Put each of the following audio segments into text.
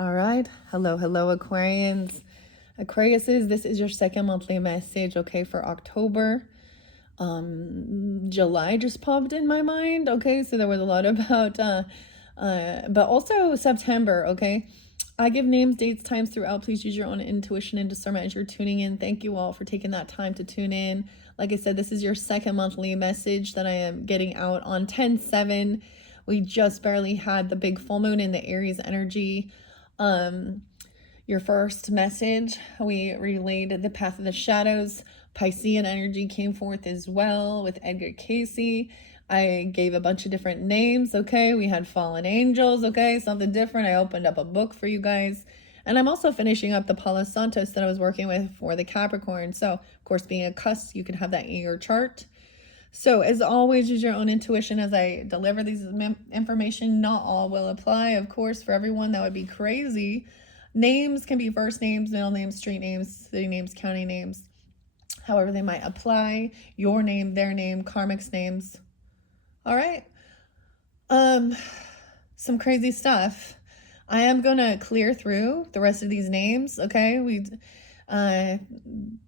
All right. Hello, hello, Aquarians. Aquariuses, this is your second monthly message, okay, for October. July just popped in my mind, okay, so there was a lot about, but also September, okay. I give names, dates, times throughout. Please use your own intuition and discernment as you're tuning in. Thank you all for taking that time to tune in. Like I said, this is your second monthly message that I am getting out on 10/7. We just barely had the big full moon in the Aries energy. Your first message, we relayed the path of the shadows. Piscean energy came forth as well with Edgar Casey. I gave a bunch of different names, okay? We had fallen angels, okay? Something different. I opened up a book for you guys. And I'm also finishing up the Palo Santos that I was working with for the Capricorn. So, of course, being a cusp, you can have that in your chart. So, as always, use your own intuition as I deliver these information. Not all will apply, of course, for everyone. That would be crazy. Names can be first names, middle names, street names, city names, county names, however they might apply. Your name, their name, karmics names. All right. Some crazy stuff. I am gonna clear through the rest of these names, okay?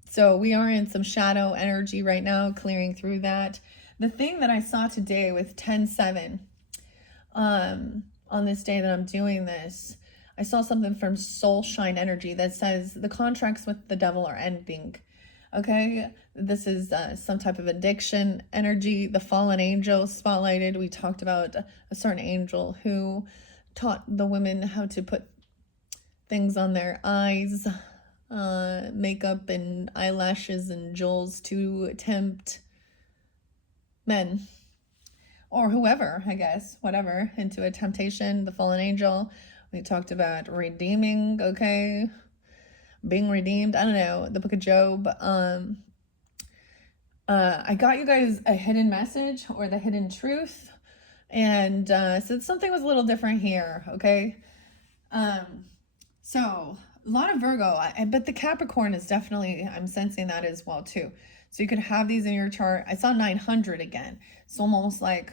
So we are in some shadow energy right now, clearing through that. The thing that I saw today with 10/7, on this day that I'm doing this, I saw something from Soul Shine Energy that says the contracts with the devil are ending. Okay, this is some type of addiction energy. The fallen angel spotlighted. We talked about a certain angel who taught the women how to put things on their eyes, makeup and eyelashes and jewels to tempt men or whoever, I guess, whatever, into a temptation. The fallen angel. We talked about redeeming, okay, being redeemed. I don't know, the book of Job. I got you guys a hidden message or the hidden truth. And so something was a little different here, okay? So a lot of Virgo, but the Capricorn is definitely, I'm sensing that as well too. So you could have these in your chart. I saw 900 again. So almost like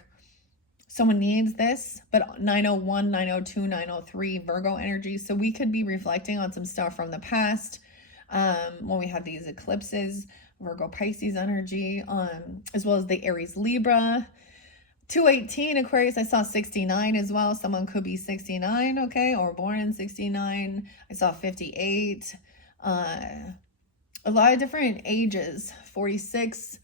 someone needs this, but 901, 902, 903 Virgo energy. So we could be reflecting on some stuff from the past when we had these eclipses, Virgo Pisces energy, as well as the Aries Libra. 218 Aquarius, I saw 69 as well. Someone could be 69, okay, or born in 69. I saw 58. A lot of different ages, 46,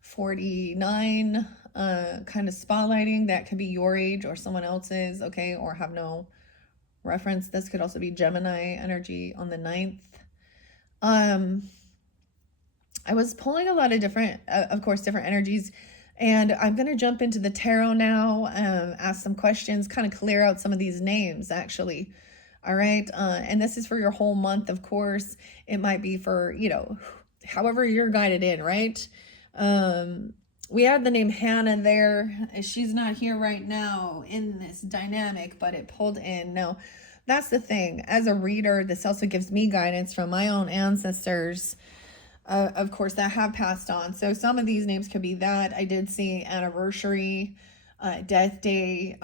49, kind of spotlighting. That could be your age or someone else's, okay, or have no reference. This could also be Gemini energy on the 9th. I was pulling a lot of different, of course, different energies. And I'm going to jump into the tarot now, ask some questions, kind of clear out some of these names, actually. All right. And this is for your whole month, of course. It might be for, however you're guided in, right? We have the name Hannah there. She's not here right now in this dynamic, but it pulled in. No, that's the thing. As a reader, this also gives me guidance from my own ancestors, of course, that have passed on. So some of these names could be that. I did see anniversary, death day,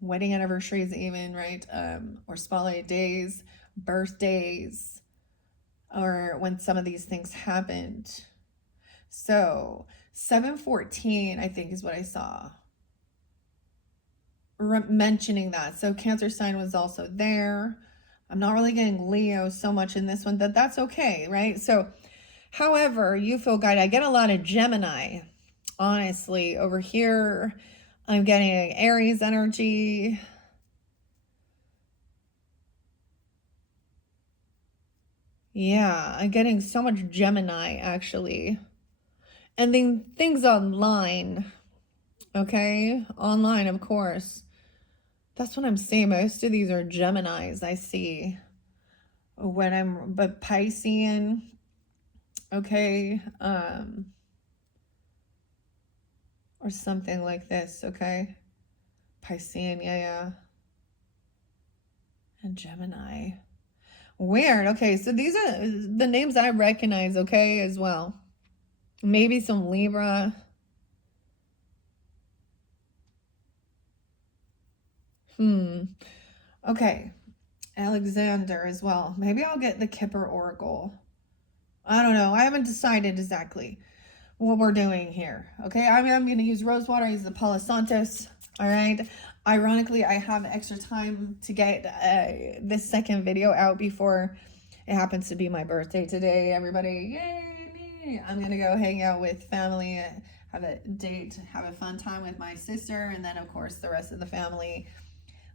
wedding anniversaries even, right? Or spotlight days, birthdays, or when some of these things happened. So 714, I think, is what I saw. Mentioning that. So Cancer sign was also there. I'm not really getting Leo so much in this one, but that's okay, right? So, however, you feel guided. I get a lot of Gemini, honestly. Over here, I'm getting Aries energy. Yeah, I'm getting so much Gemini, actually. And then things online, okay? Online, of course. That's what I'm seeing. Most of these are Geminis, I see. But Piscean, okay, or something like this, okay? Piscean, yeah. And Gemini. Weird. Okay, so these are the names I recognize, okay, as well. Maybe some Libra. Okay. Alexander as well. Maybe I'll get the Kipper Oracle. I don't know. I haven't decided exactly what we're doing here. Okay, I'm going to use rosewater. I use the Palo Santos. All right. Ironically, I have extra time to get this second video out before it happens to be my birthday today. Everybody, yay me! I'm going to go hang out with family, have a date, have a fun time with my sister, and then, of course, the rest of the family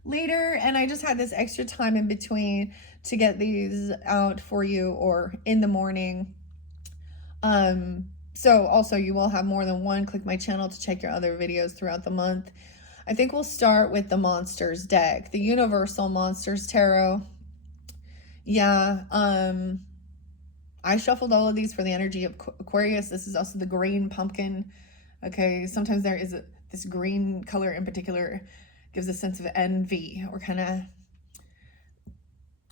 later. And I just had this extra time in between to get these out for you, or in the morning. So also you will have more than one. Click my channel to check your other videos throughout the month. I think we'll start with the Monsters deck, the Universal Monsters Tarot. Yeah, I shuffled all of these for the energy of Aquarius. This is also the green pumpkin. Okay, sometimes there is this green color in particular gives a sense of envy, or kind of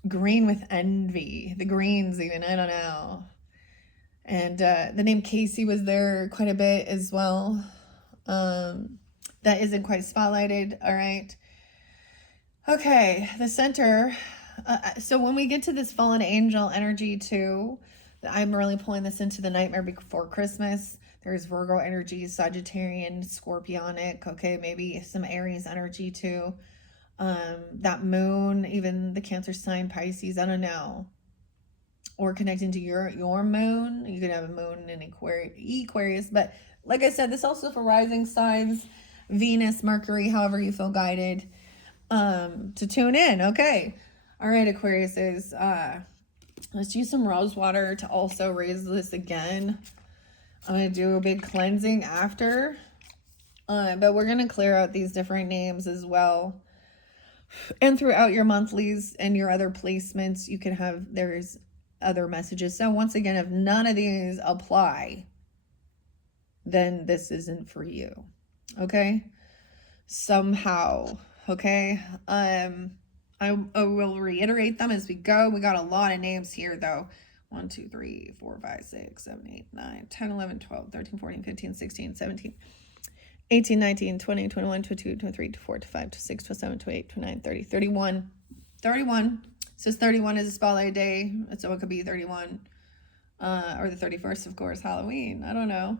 green with envy. The greens even, I don't know. And the name Casey was there quite a bit as well. That isn't quite spotlighted. All right. Okay, the center. So when we get to this fallen angel energy too, I'm really pulling this into the Nightmare Before Christmas. There's Virgo energy, Sagittarian, Scorpionic. Okay, maybe some Aries energy too. That moon, even the Cancer sign, Pisces, I don't know. Or connecting to your moon. You could have a moon in Aquarius. But like I said, this also for rising signs, Venus, Mercury, however you feel guided to tune in. Okay. All right, Aquariuses. Let's use some rose water to also raise this again. I'm going to do a big cleansing after. But we're going to clear out these different names as well. And throughout your monthlies and your other placements, you can have, there's other messages. So once again, if none of these apply, then this isn't for you. Okay? Somehow. Okay? I will reiterate them as we go. We got a lot of names here though. 1, 2, 3, 4, 5, 6, 7, 8, 9, 10, 11, 12, 13, 14, 15, 16, 17, 18, 19, 20, 21, 22, 23, 24, 25, 26, 27, 28, 29, 30, 31. 31. Says 31 is a spotlight day. So it could be 31. Or the 31st, of course, Halloween. I don't know.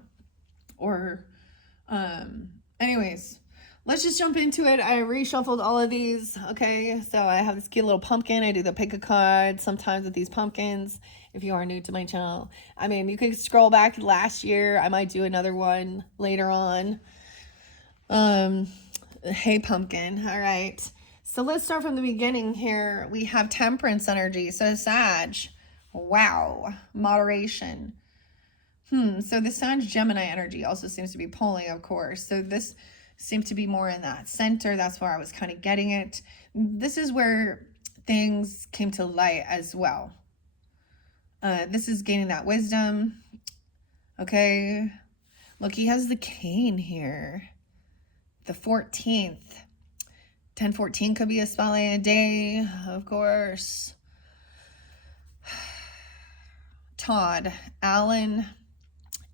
Or, anyways, let's just jump into it. I reshuffled all of these. Okay, so I have this cute little pumpkin. I do the pick a card sometimes with these pumpkins. If you are new to my channel, I mean, you can scroll back last year. I might do another one later on. Hey, pumpkin. All right. So let's start from the beginning here. We have Temperance energy. So Sag. Wow. Moderation. So the Sag Gemini energy also seems to be pulling, of course. So this seems to be more in that center. That's where I was kind of getting it. This is where things came to light as well. This is gaining that wisdom. Okay. Look, he has the cane here. The 14th. 10-14 could be a spotlight a day, of course. Todd, Alan,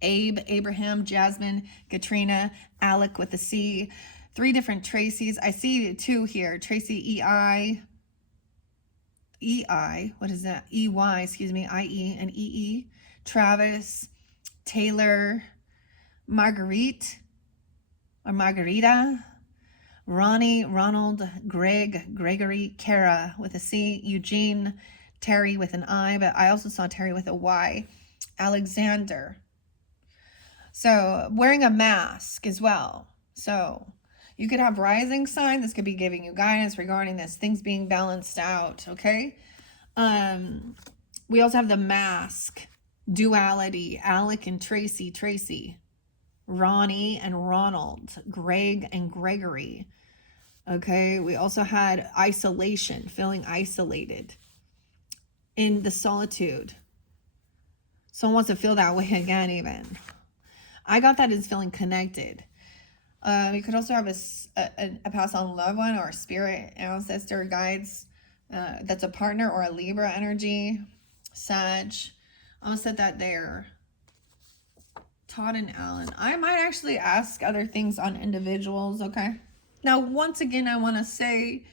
Abe, Abraham, Jasmine, Katrina, Alec with a C. 3 different Tracys. I see 2 here. Tracy EI, what is that? EY, excuse me, IE and EE. Travis, Taylor, Marguerite, or Margarita, Ronnie, Ronald, Greg, Gregory, Kara with a C, Eugene, Terry with an I, but I also saw Terry with a Y, Alexander. So wearing a mask as well. So you could have rising sign. This could be giving you guidance regarding this, things being balanced out, okay? We also have the mask, duality, Alec and Tracy, Ronnie and Ronald, Greg and Gregory. Okay, we also had isolation, feeling isolated in the solitude. Someone wants to feel that way again even. I got that as feeling connected. You could also have a pass on loved one or a spirit ancestor guides. That's a partner or a Libra energy. Sag. I'm going to set that there. Todd and Alan. I might actually ask other things on individuals, okay? Now, once again, I want to say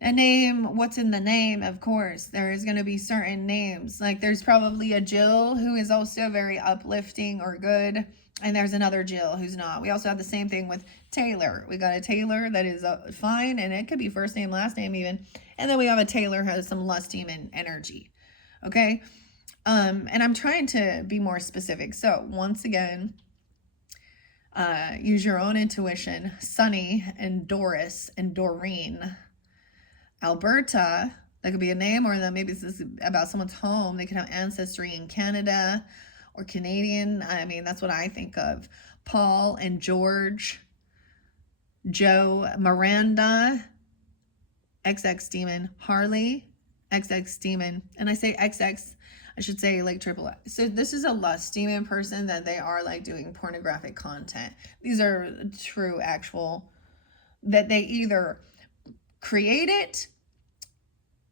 A name, what's in the name, of course. There is going to be certain names. Like there's probably a Jill who is also very uplifting or good. And there's another Jill who's not. We also have the same thing with Taylor. We got a Taylor that is fine, and it could be first name, last name even. And then we have a Taylor who has some lust demon energy. Okay? And I'm trying to be more specific. So once again, use your own intuition. Sunny and Doris and Doreen. Alberta, that could be a name, or that maybe this is about someone's home. They could have ancestry in Canada or Canadian. I mean, that's what I think of. Paul and George. Joe, Miranda. XX demon. Harley, XX demon. And I say XX, I should say like triple X. So this is a lust demon person that they are like doing pornographic content. These are true, actual, that they either create it,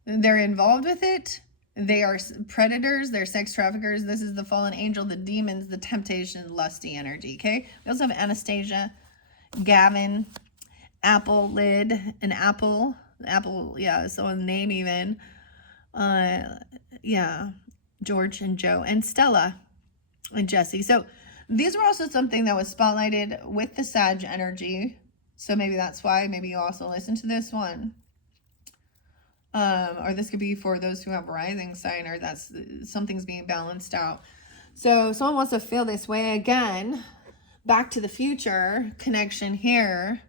they're involved with it, they are predators, they're sex traffickers. This is the fallen angel, the demons, the temptation, lusty energy. Okay, we also have Anastasia, Gavin, Apple Lid, and Apple, yeah, so a name even, yeah, George and Joe, and Stella and Jesse. So these were also something that was spotlighted with the Sag energy. So maybe that's why. Maybe you also listen to this one. Or this could be for those who have rising sign, or that's something's being balanced out. So someone wants to feel this way again. Back to the Future connection here.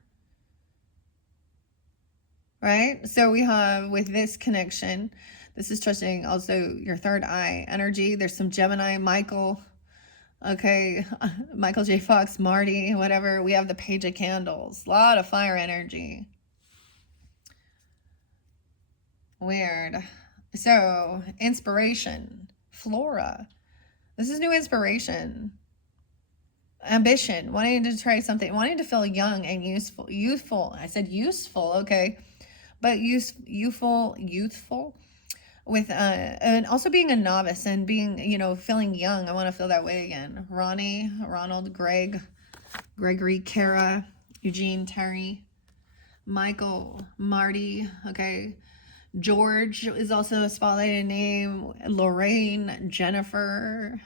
Right? So we have with this connection, this is trusting also your third eye energy. There's some Gemini, Michael. Okay, Michael J. Fox, Marty, whatever. We have the Page of Candles. A lot of fire energy. Weird. So, inspiration. Flora. This is new inspiration. Ambition. Wanting to try something. Wanting to feel young and useful. Youthful. I said useful, okay. But youthful. With and also being a novice and being, you know, feeling young. I want to feel that way again. Ronnie, Ronald, Greg, Gregory, Kara, Eugene, Terry, Michael, Marty, okay. George is also a spotlighted name. Lorraine, Jennifer,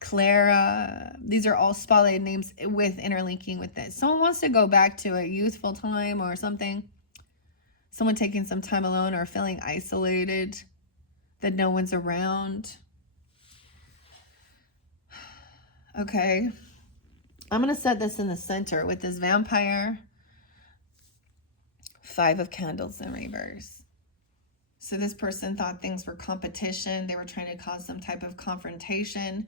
Clara. These are all spotlighted names with interlinking with this. Someone wants to go back to a youthful time or something. Someone taking some time alone or feeling isolated, that no one's around. Okay. I'm going to set this in the center with this vampire. 5 of Candles in reverse. So this person thought things were competition. They were trying to cause some type of confrontation.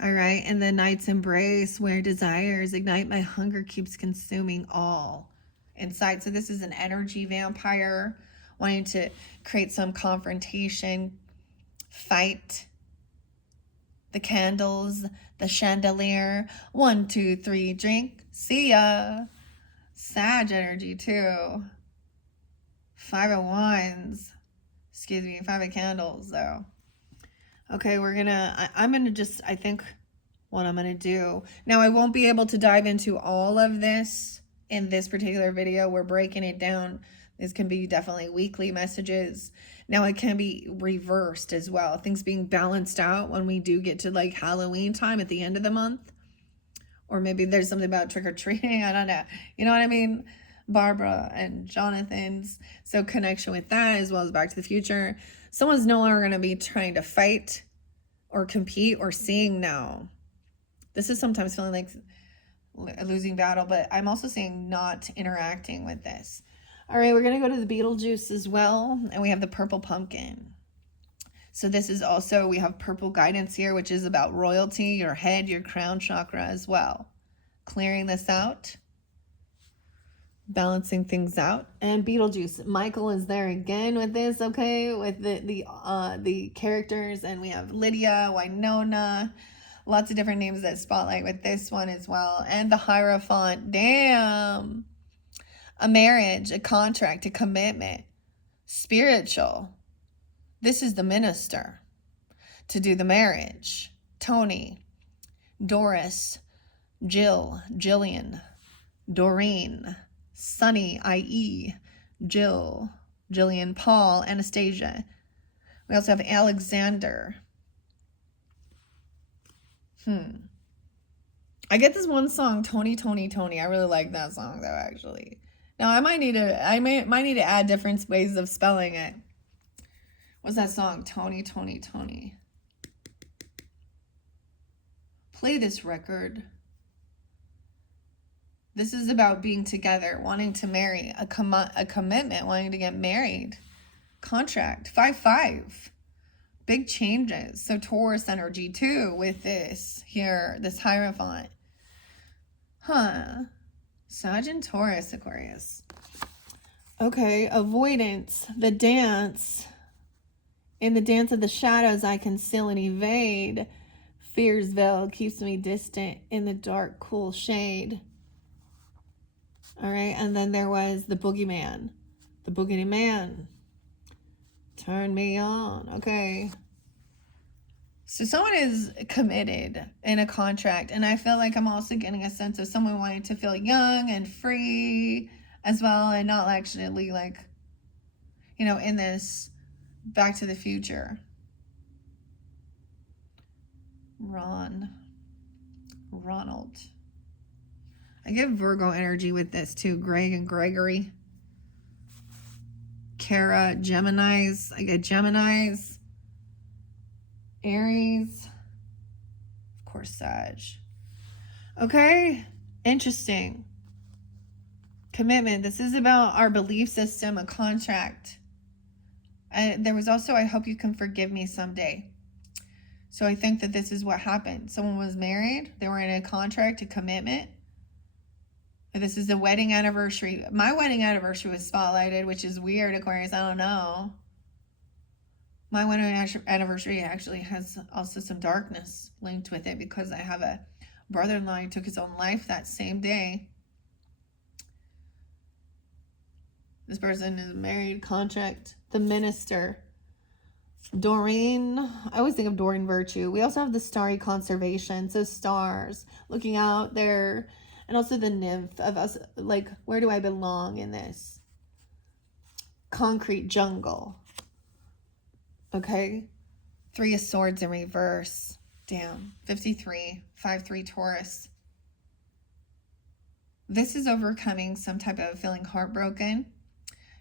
All right. And the Knight's Embrace, where desires ignite my hunger keeps consuming all inside. So this is an energy vampire wanting to create some confrontation, fight. The candles, the chandelier. 1, 2, 3, drink. See ya. Sag energy too. 5 of Wands. Excuse me, 5 of Candles though. Okay, I'm gonna just, I think what I'm gonna do. Now I won't be able to dive into all of this in this particular video. We're breaking it down. This can be definitely weekly messages. Now it can be reversed as well. Things being balanced out when we do get to like Halloween time at the end of the month. Or maybe there's something about trick-or-treating. I don't know. You know what I mean? Barbara and Jonathan's. So connection with that as well as Back to the Future. Someone's no longer going to be trying to fight or compete or seeing now. This is sometimes feeling like a losing battle, but I'm also seeing not interacting with this. All right, we're going to go to the Beetlejuice as well. And we have the Purple Pumpkin. So this is also, we have purple guidance here, which is about royalty, your head, your crown chakra as well. Clearing this out. Balancing things out. And Beetlejuice. Michael is there again with this, okay? With the characters. And we have Lydia, Winona. Lots of different names that spotlight with this one as well. And the Hierophant. Damn. A marriage, a contract, a commitment. Spiritual. This is the minister to do the marriage. Tony, Doris, Jill, Jillian, Doreen, Sunny, i.e. Jill, Jillian, Paul, Anastasia. We also have Alexander. I get this one song, Tony, Tony, Tony. I really like that song though, actually. Now I might need to add different ways of spelling it. What's that song? Tony, Tony, Tony. Play this record. This is about being together, wanting to marry, a commitment, wanting to get married. Contract, 5-5. Big changes. So Taurus energy too with this here, this Hierophant. Sag and Taurus, Aquarius. Okay, avoidance, the dance. In the dance of the shadows, I conceal and evade. Fear's veil keeps me distant in the dark, cool shade. All right, and then there was the boogeyman. The boogeyman. Turn me on. Okay. So someone is committed in a contract, and I feel like I'm also getting a sense of someone wanting to feel young and free as well, and not actually like, you know, in this Back to the Future. Ronald. I get Virgo energy with this too. Greg and Gregory. Kara, Geminis. I get Geminis. Aries. Of course, Sag. Okay. Interesting. Commitment. This is about our belief system, a contract. There was also, I hope you can forgive me someday. So I think that this is what happened. Someone was married. They were in a contract, a commitment. This is the wedding anniversary. My wedding anniversary was spotlighted, which is weird, Aquarius. I don't know. My wedding anniversary actually has also some darkness linked with it because I have a brother-in-law who took his own life that same day. This person is married, contract, the minister. Doreen, I always think of Doreen Virtue. We also have the starry conservation, so stars looking out there, and also the nymph of us, like, where do I belong in this? Concrete jungle. Okay. 3 of Swords in reverse. Damn. 53. 5-3 Taurus. This is overcoming some type of feeling heartbroken,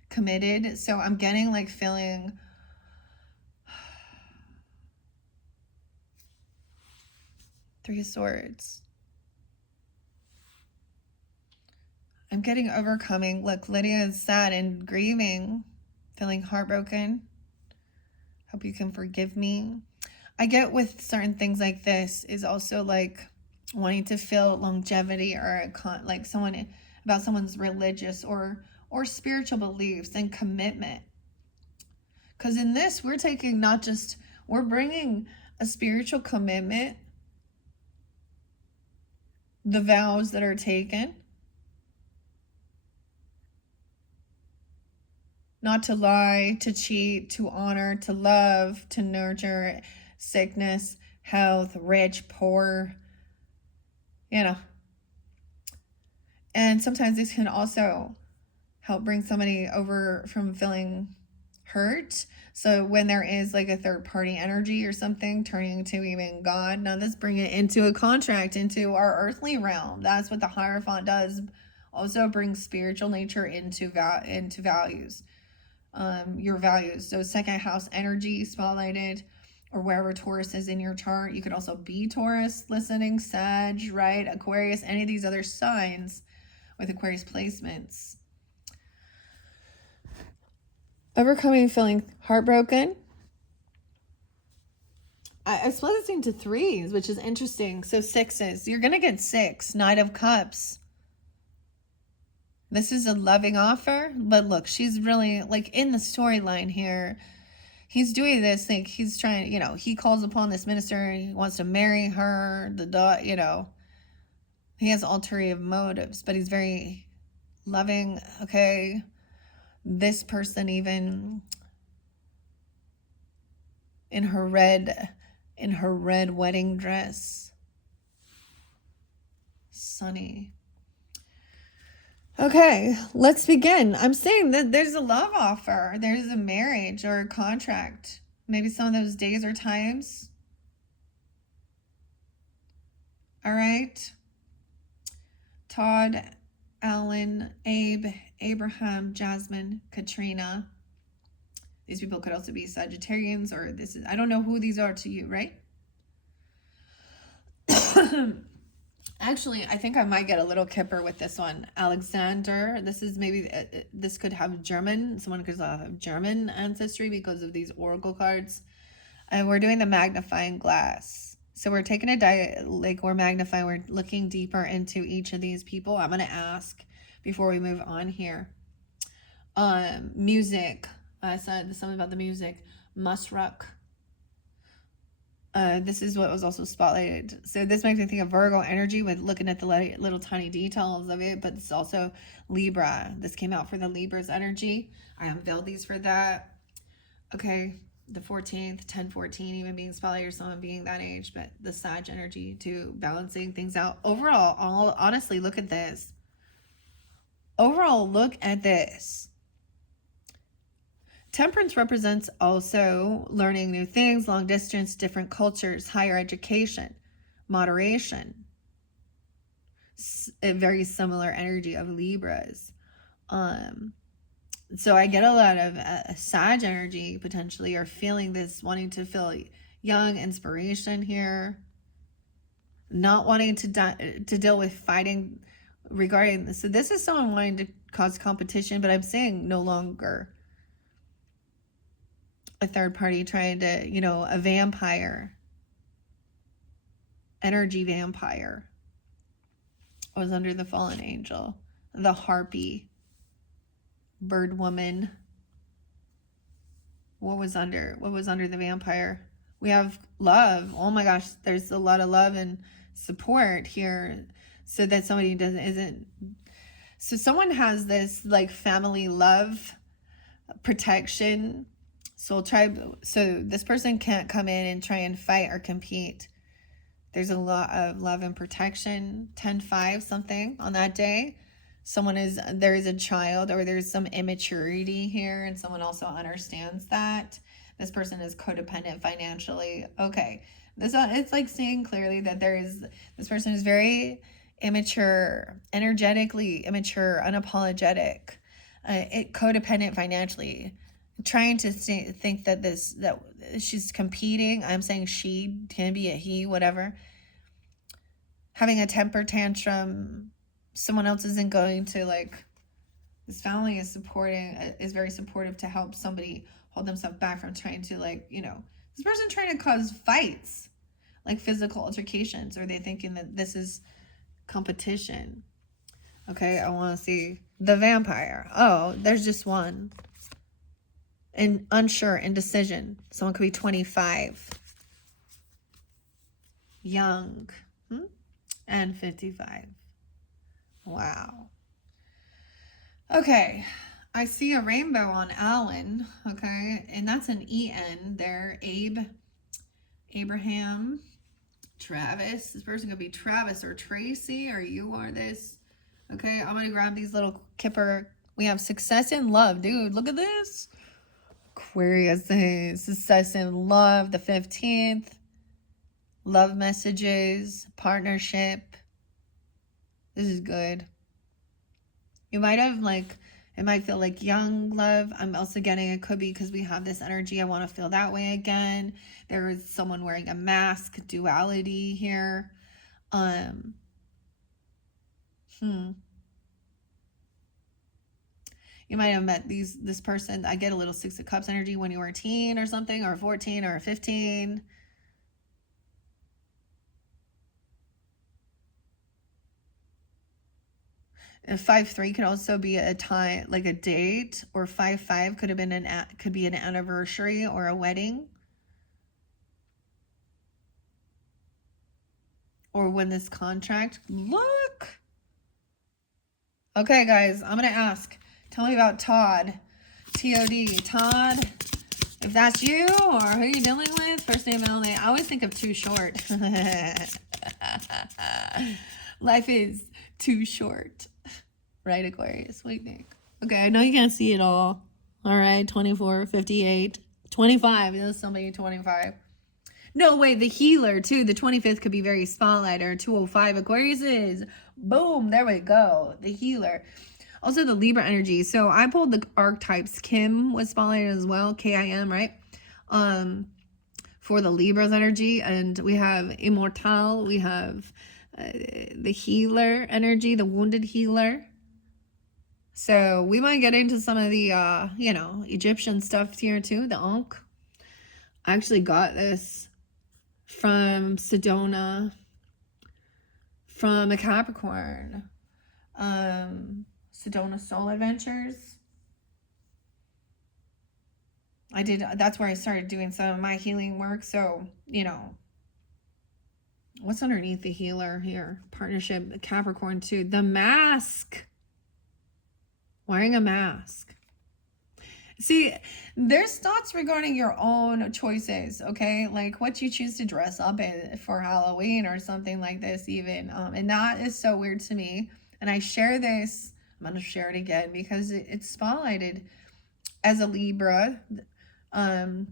committed. So I'm getting like feeling Three of Swords. I'm getting overcoming. Look, Lydia is sad and grieving, feeling heartbroken. Hope you can forgive me. I get with certain things like this is also like wanting to feel longevity or like someone about someone's religious or spiritual beliefs and commitment. Because in this, we're taking we're bringing a spiritual commitment, the vows that are taken, not to lie, to cheat, to honor, to love, to nurture, sickness, health, rich, poor, you know. And sometimes this can also help bring somebody over from feeling hurt. So when there is like a third party energy or something turning to even God, now let's bring it into a contract, into our earthly realm. That's what the Hierophant does. Also brings spiritual nature into values. Your values. So second house energy spotlighted, or wherever Taurus is in your chart. You could also be Taurus listening, Sag, right? Aquarius, any of these other signs with Aquarius placements. Overcoming feeling heartbroken. I split this into 3s, which is interesting. So 6s. You're going to get 6. Knight of Cups. This is a loving offer. But look, she's really like in the storyline here. He's doing this, like he's trying, you know, he calls upon this minister. He wants to marry her. You know, he has ulterior motives, but he's very loving. Okay. This person even in her red wedding dress. Sunny. Okay, let's begin. I'm saying that there's a love offer. There's a marriage or a contract. Maybe some of those days or times. All right. Todd, Alan, Abe, Abraham, Jasmine, Katrina. These people could also be Sagittarians, or this is, I don't know who these are to you, right? Actually, I think I might get a little kipper with this one. Alexander, this is maybe, this could have German, someone could have German ancestry because of these oracle cards. And we're doing the magnifying glass. So we're taking we're magnifying, we're looking deeper into each of these people. I'm going to ask before we move on here. Music. I said something about the music. Musruck. This is what was also spotlighted. So this makes me think of Virgo energy with looking at the little tiny details of it, but it's also Libra. This came out for the Libra's energy. I unveiled these for that. Okay, the 14th, 10-14, even being spotlighted or someone being that age, but the Sag energy too, balancing things out. Overall, honestly, look at this. Overall, look at this. Temperance represents also learning new things, long distance, different cultures, higher education, moderation. A very similar energy of Libras. So I get a lot of Sag energy potentially, or feeling this, wanting to feel young, inspiration here. Not wanting to deal with fighting regarding this. So this is someone wanting to cause competition, but I'm saying no longer a third party trying to, a vampire, energy vampire. I was under the fallen angel, the harpy, bird woman. What was under the vampire? We have love. Oh my gosh, there's a lot of love and support here. So that somebody so someone has this like family love, protection, soul tribe. So this person can't come in and try and fight or compete. There's a lot of love and protection. 10-5 something on that day. There is a child, or there's some immaturity here, and someone also understands that. This person is codependent financially. Okay. It's like seeing clearly that this person is very immature, energetically immature, unapologetic, codependent financially, trying to think that she's competing. I'm saying she can be a he, whatever. Having a temper tantrum. Someone else isn't going to this family is very supportive to help somebody hold themselves back from trying to this person trying to cause fights, like physical altercations, or they thinking that this is competition. Okay, I want to see the vampire. Oh, there's just one. And unsure, indecision. Someone could be 25. Young. And 55. Wow. Okay. I see a rainbow on Alan. Okay. And that's an EN there. Abe. Abraham. Travis. This person could be Travis or Tracy, or you are this. Okay. I'm going to grab these little kipper. We have success in love. Dude, look at this. Aquarius, success in love, the 15th, love messages, partnership. This is good. You might have it might feel like young love. I'm also getting, it could be because we have this energy. I want to feel that way again. There is someone wearing a mask, duality here. You might have met this person. I get a little 6 of Cups energy when you were a teen or something, or 14 or 15. And 5-3 could also be a time, like a date, or 5-5 could be an anniversary or a wedding. Or win this contract. Look. Okay, guys, I'm going to ask. Tell me about Todd. T-O-D. Todd. If that's you, or who you're dealing with, first name, middle name. I always think of Too Short. Life is too short. Right, Aquarius? What do you think? Okay, I know you can't see it all. All right, 24, 58, 25. There's somebody 25. No, wait, the healer, too. The 25th could be very spotlight, or 205. Aquarius is. Boom, there we go. The healer. Also, the Libra energy. So I pulled the archetypes. Kim was spotlighted as well. Kim, right? For the Libra's energy. And we have Immortal. We have the healer energy, the wounded healer. So we might get into some of the, Egyptian stuff here too. The Ankh. I actually got this from Sedona, from a Capricorn. Sedona Soul Adventures. That's where I started doing some of my healing work. So, what's underneath the healer here? Partnership, Capricorn too. The mask. Wearing a mask. See, there's thoughts regarding your own choices, okay? Like what you choose to dress up in for Halloween or something like this even. And that is so weird to me. And I share this, I'm going to share it again because it's spotlighted as a Libra. And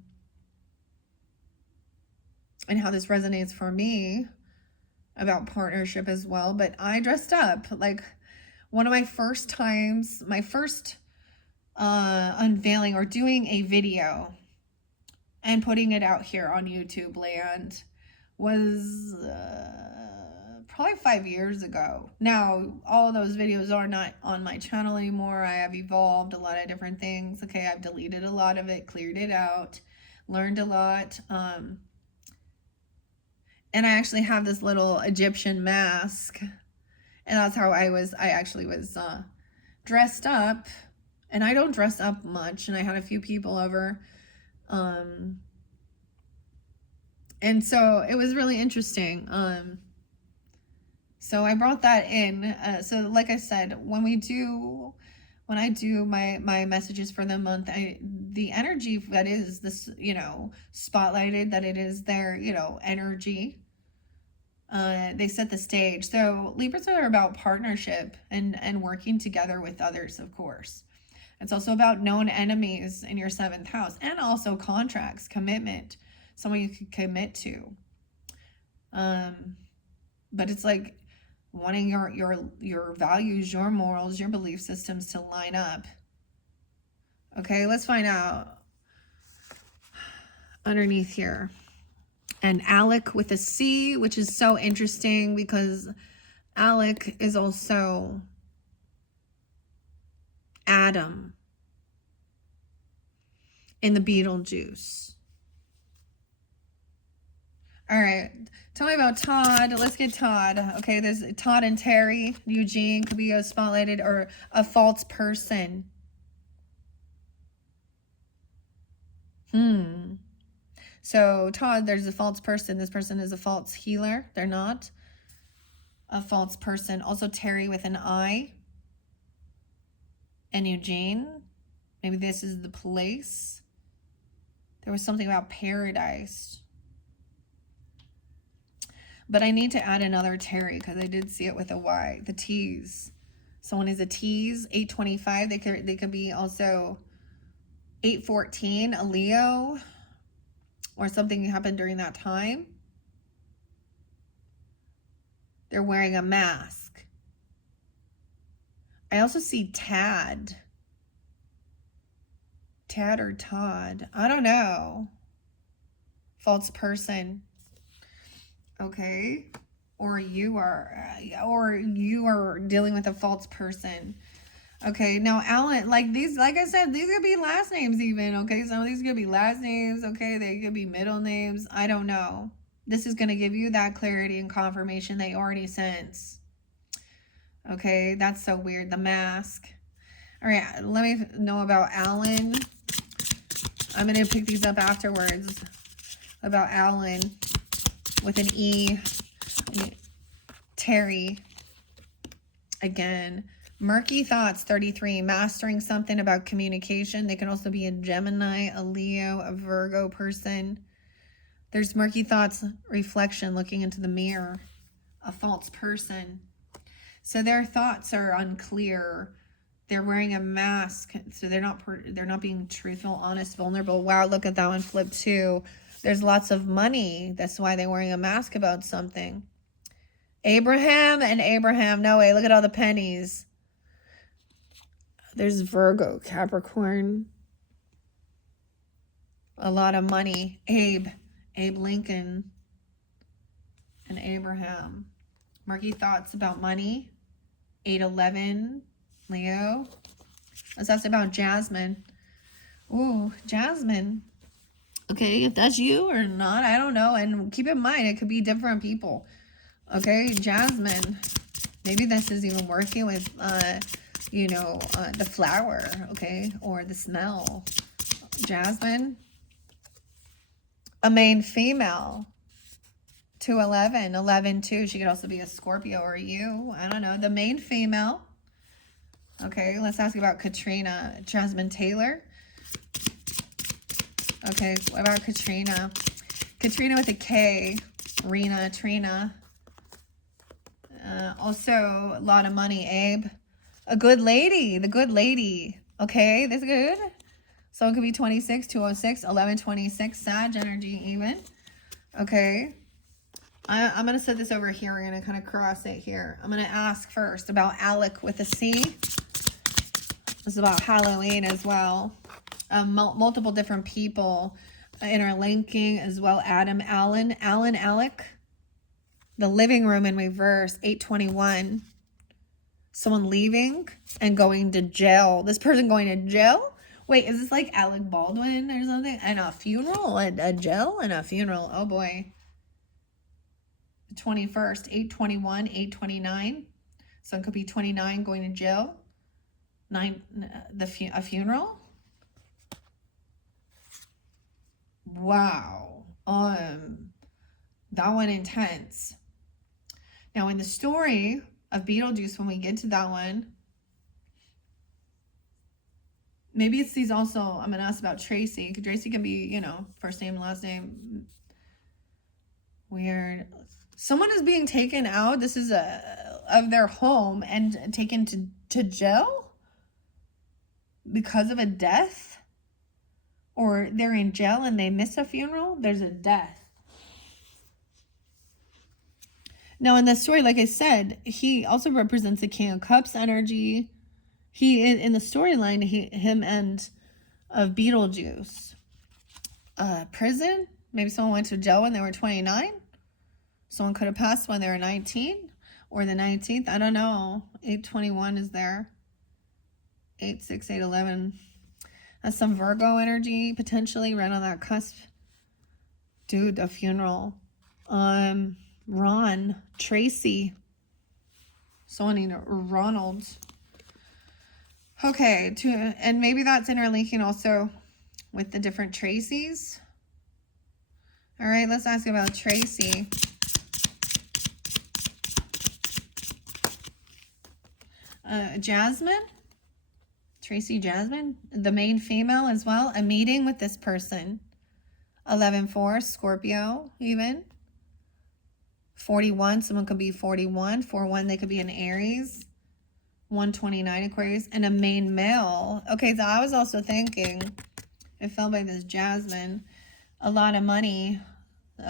how this resonates for me about partnership as well. But I dressed up like one of my first times, my first unveiling or doing a video and putting it out here on YouTube land was probably 5 years ago. Now, all of those videos are not on my channel anymore. I have evolved a lot of different things. Okay, I've deleted a lot of it, cleared it out, learned a lot. And I actually have this little Egyptian mask. And that's how I actually was dressed up. And I don't dress up much. And I had a few people over. And so it was really interesting. So I brought that in. So like I said, when I do my messages for the month, the energy that is this, spotlighted, that it is their, energy. They set the stage. So Libras are about partnership and working together with others, of course. It's also about known enemies in your 7th house, and also contracts, commitment, someone you could commit to. But it's like wanting your values, your morals, your belief systems to line up. Okay, let's find out underneath here. And Alec with a C, which is so interesting because Alec is also Adam in the Beetlejuice. All right, tell me about Todd. Let's get Todd. Okay, there's Todd and Terry. Eugene could be a spotlighted or a false person. So Todd, there's a false person. This person is a false healer. They're not a false person. Also Terry with an I. And Eugene. Maybe this is the place. There was something about paradise. But I need to add another Terry because I did see it with a Y. The T's. Someone is a T's. 825. They could be also 814. A Leo. Or something happened during that time. They're wearing a mask. I also see Tad. Tad or Todd. I don't know. False person. Okay. Or you are dealing with a false person. Okay, now Alan, like I said, these could be last names even, okay? Some of these could be last names, okay? They could be middle names. I don't know. This is going to give you that clarity and confirmation that you already sense. Okay, that's so weird. The mask. All right, let me know about Alan. I'm going to pick these up afterwards. About Alan with an E. Terry. Again. Murky thoughts, 33, mastering something about communication. They can also be a Gemini, a Leo, a Virgo person. There's murky thoughts, reflection, looking into the mirror, a false person. So their thoughts are unclear. They're wearing a mask, so they're not being truthful, honest, vulnerable. Wow, look at that one flip too. There's lots of money. That's why they're wearing a mask about something. Abraham and Abraham. No way. Look at all the pennies. There's Virgo, Capricorn. A lot of money. Abe Lincoln, and Abraham. Murky thoughts about money. 8-11, Leo. Let's ask about Jasmine. Ooh, Jasmine. Okay, if that's you or not, I don't know. And keep in mind, it could be different people. Okay, Jasmine. Maybe this is even working with, the flower, okay, or the smell. Jasmine. A main female. 2-11, 11-2. She could also be a Scorpio or you. I don't know. The main female. Okay, let's ask about Katrina. Jasmine Taylor. Okay, what about Katrina? Katrina with a K. Rena, Trina. Also, a lot of money, Abe. A good lady. The good lady. Okay, that's good. So it could be 26, 206, 1126, Sag energy even. Okay. I'm going to set this over here. We're going to kind of cross it here. I'm going to ask first about Alec with a C. This is about Halloween as well. Multiple different people interlinking as well. Adam, Alan, Alec. The living room in reverse, 821. Someone leaving and going to jail. This person going to jail? Wait, is this like Alec Baldwin or something? And a funeral? A jail and a funeral. Oh boy. 21st, 821, 829. So it could be 29 going to jail. 9, a funeral. Wow. That one intense. Now in the story of Beetlejuice, when we get to that one, maybe it's these also. I'm going to ask about Tracy. Tracy can be, first name, last name. Weird. Someone is being taken out. This is of their home and taken to jail because of a death. Or they're in jail and they miss a funeral. There's a death. Now in the story, like I said, he also represents the King of Cups energy. He in the storyline, him and of Beetlejuice. Prison. Maybe someone went to jail when they were 29. Someone could have passed when they were 19 or the 19th. I don't know. 821 is there. 8-6, 8-11. That's some Virgo energy potentially right on that cusp. Dude, a funeral. Ron, Tracy. Someone named Ronald. Okay, and maybe that's interlinking also with the different Tracys. All right, let's ask about Tracy. Jasmine. Tracy Jasmine, the main female as well. A meeting with this person. 11-4, Scorpio even. 41, someone could be 41. 4-1, they could be an Aries. 129, Aquarius. And a main male. Okay, so I was also thinking, it fell by this Jasmine, a lot of money.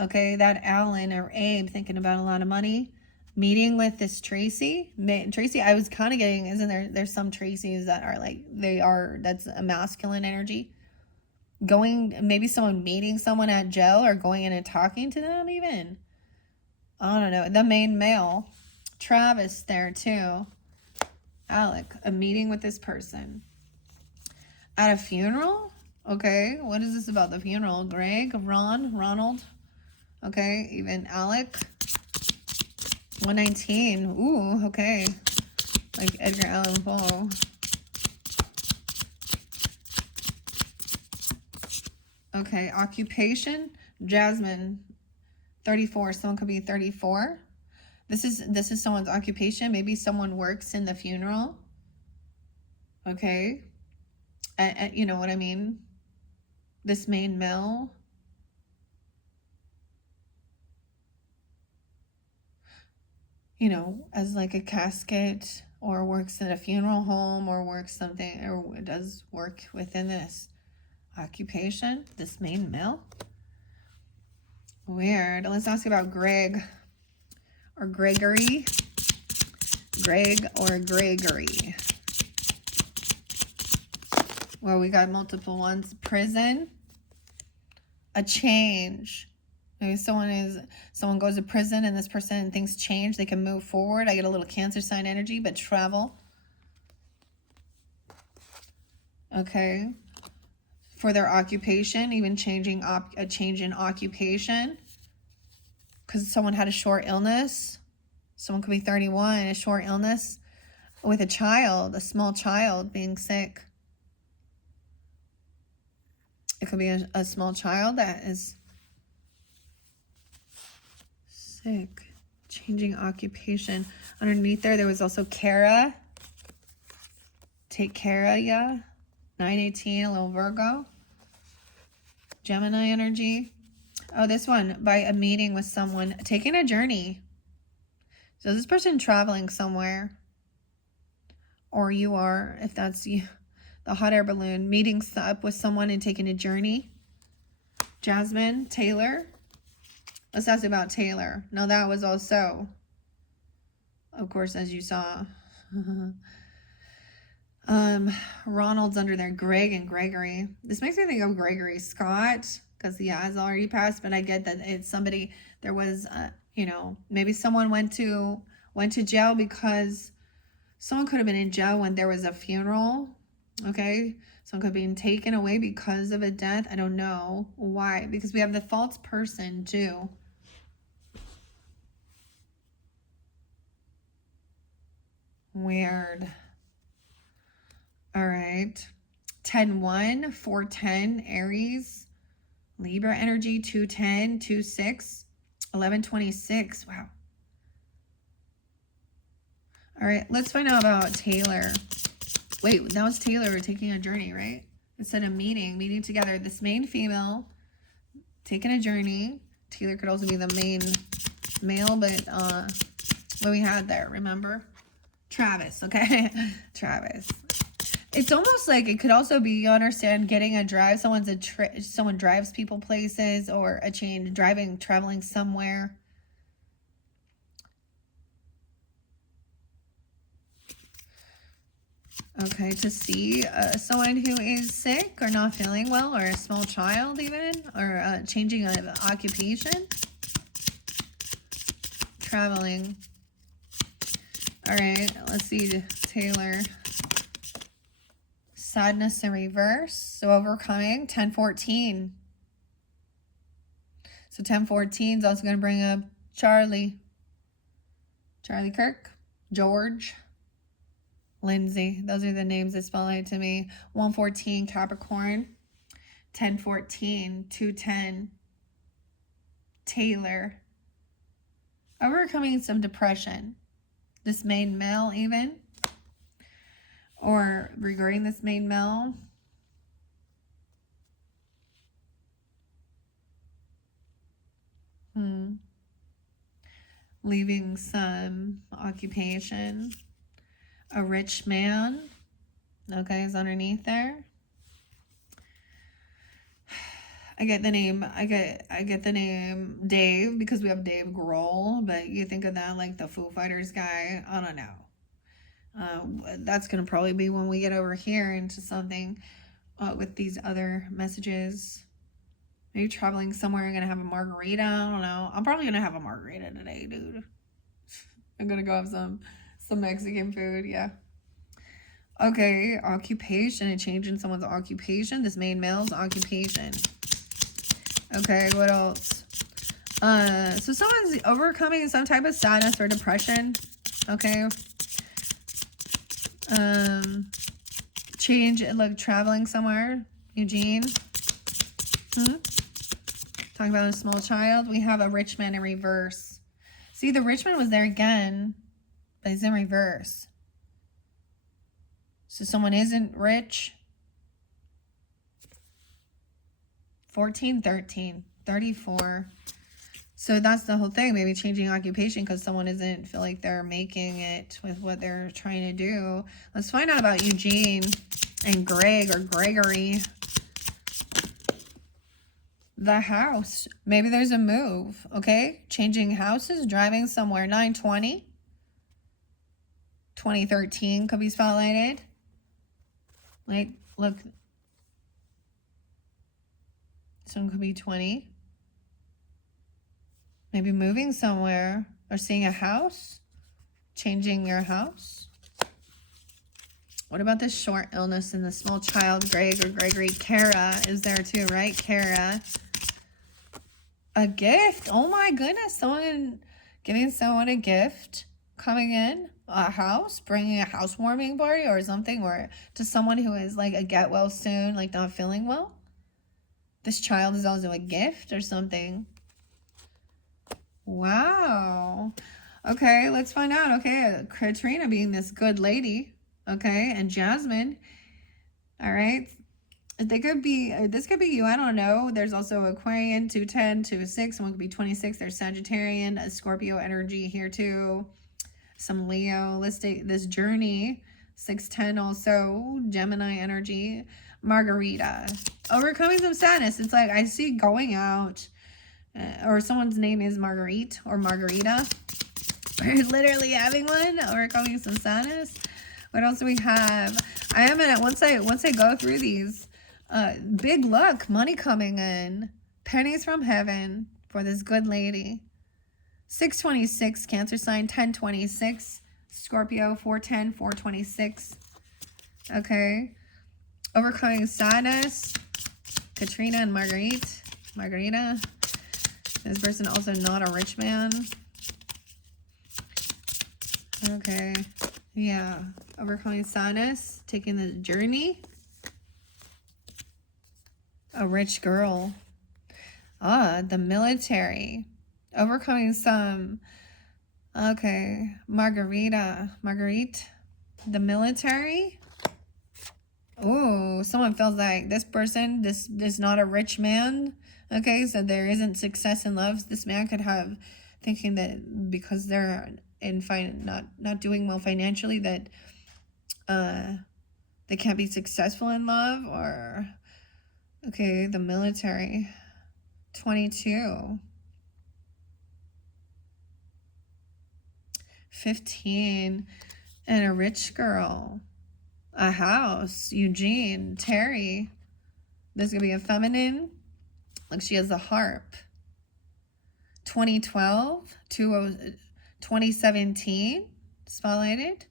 Okay, that Alan or Abe thinking about a lot of money. Meeting with this Tracy. Tracy, I was kind of getting, isn't there's some Tracys that are like, that's a masculine energy. Maybe someone meeting someone at jail or going in and talking to them even. I don't know. The main male. Travis there too. Alec, a meeting with this person. At a funeral? Okay, what is this about the funeral? Greg, Ronald. Okay, even Alec. 119. Ooh, okay. Like Edgar Allan Poe. Okay, occupation. Jasmine. 34. Someone could be 34. This is someone's occupation. Maybe someone works in the funeral. Okay. You know what I mean? This main male. you know, as like a casket, or works at a funeral home, or works something, or does work within this occupation, this main male. Weird. Let's ask about Greg or Gregory. Greg or Gregory. Well, we got multiple ones. Prison. A change. Maybe someone goes to prison and this person, things change. They can move forward. I get a little Cancer sign energy, but travel. Okay. For their occupation, even changing a change in occupation. Because someone had a short illness. Someone could be 31, a short illness with a child, a small child being sick. It could be a small child that is sick. Changing occupation. Underneath there was also Kara. Take care of ya. 918, a little Virgo. Gemini energy. Oh, this one, by a meeting with someone, taking a journey. So this person traveling somewhere, or you are, if that's you, the hot air balloon, meeting up with someone and taking a journey. Jasmine, Taylor. Let's ask about Taylor. Now that was also, of course, as you saw, Ronald's under there, Greg and Gregory. This makes me think of Gregory Scott, because he has already passed, but I get that it's somebody, there was, you know, maybe someone went to jail because someone could have been in jail when there was a funeral, okay? Someone could have been taken away because of a death. I don't know why, because we have the false person too. Weird. All right. 10-1, 4-10, Aries. Libra energy, 2-10, 2-6, 11-26. Wow. All right, let's find out about Taylor. Wait, that was Taylor taking a journey, right? Instead of meeting together. This main female taking a journey. Taylor could also be the main male, but what we had there, remember? Travis, okay? Travis. It's almost like it could also be, you understand, getting a drive. Someone drives people places, or a change, traveling somewhere. Okay, to see someone who is sick or not feeling well, or a small child even, or changing of occupation. Traveling. All right, let's see, Taylor. Sadness in reverse. So overcoming. 10-14. So 10-14 is also going to bring up Charlie. Charlie Kirk. George. Lindsay. Those are the names that spell out to me. 114 Capricorn. 10-14. 2-10. Taylor. Overcoming some depression. This main male even. Or regarding this main male. Leaving some occupation. A rich man. Okay, is underneath there. I get the name Dave, because we have Dave Grohl, but you think of that like the Foo Fighters guy. I don't know. That's going to probably be when we get over here into something with these other messages. Maybe traveling somewhere and going to have a margarita. I don't know. I'm probably going to have a margarita today, dude. I'm going to go have some Mexican food. Yeah. Okay. Occupation. A change in someone's occupation. This main male's occupation. Okay. What else? So someone's overcoming some type of sadness or depression. Okay. Change, like traveling somewhere. Eugene. Talking about a small child. We have a rich man in reverse. See, the rich man was there again, but he's in reverse. So someone isn't rich. 14, 13, 34. So that's the whole thing. Maybe changing occupation because someone doesn't feel like they're making it with what they're trying to do. Let's find out about Eugene and Greg or Gregory. The house. Maybe there's a move, okay? Changing houses, driving somewhere. 920. 2013 could be spotlighted. Like, look. Someone could be 20. Maybe moving somewhere or seeing a house. Changing your house. What about this short illness and the small child, Greg or Gregory? Kara is there too, right? Kara. A gift. Oh my goodness. Someone giving someone a gift. Coming in. A house. Bringing a housewarming party or something. Or to someone who is like a get well soon, like not feeling well. This child is also a gift or something. Wow. Okay, let's find out. Okay, Katrina being this good lady. Okay, and Jasmine. All right. They could be, this could be you. I don't know. There's also Aquarian, 210, 206. One could be 26. There's Sagittarian, a Scorpio energy here too. Some Leo. Let's take this journey. 610 also. Gemini energy. Margarita. Overcoming some sadness. It's like I see going out. Or someone's name is Marguerite or Margarita. We're literally having one. Overcoming some sadness. What else do we have? I am gonna once I go through these, big luck, money coming in, pennies from heaven for this good lady. 626 Cancer sign, 1026 Scorpio, 410, 426. Okay, overcoming sadness. Katrina and Margarita. This person also not a rich man. Okay. Yeah. Overcoming sadness. Taking the journey. A rich girl. The military. Overcoming some. Okay. Marguerite. The military. Oh, someone feels like this person, this not a rich man. Okay, so there isn't success in love. This man could have thinking that because they're not doing well financially that they can't be successful in love. Or okay, the military. 22. 15. And a rich girl. A house. Eugene. Terry. This could be a feminine. Like she has a harp. 2012, 2017, spotlighted.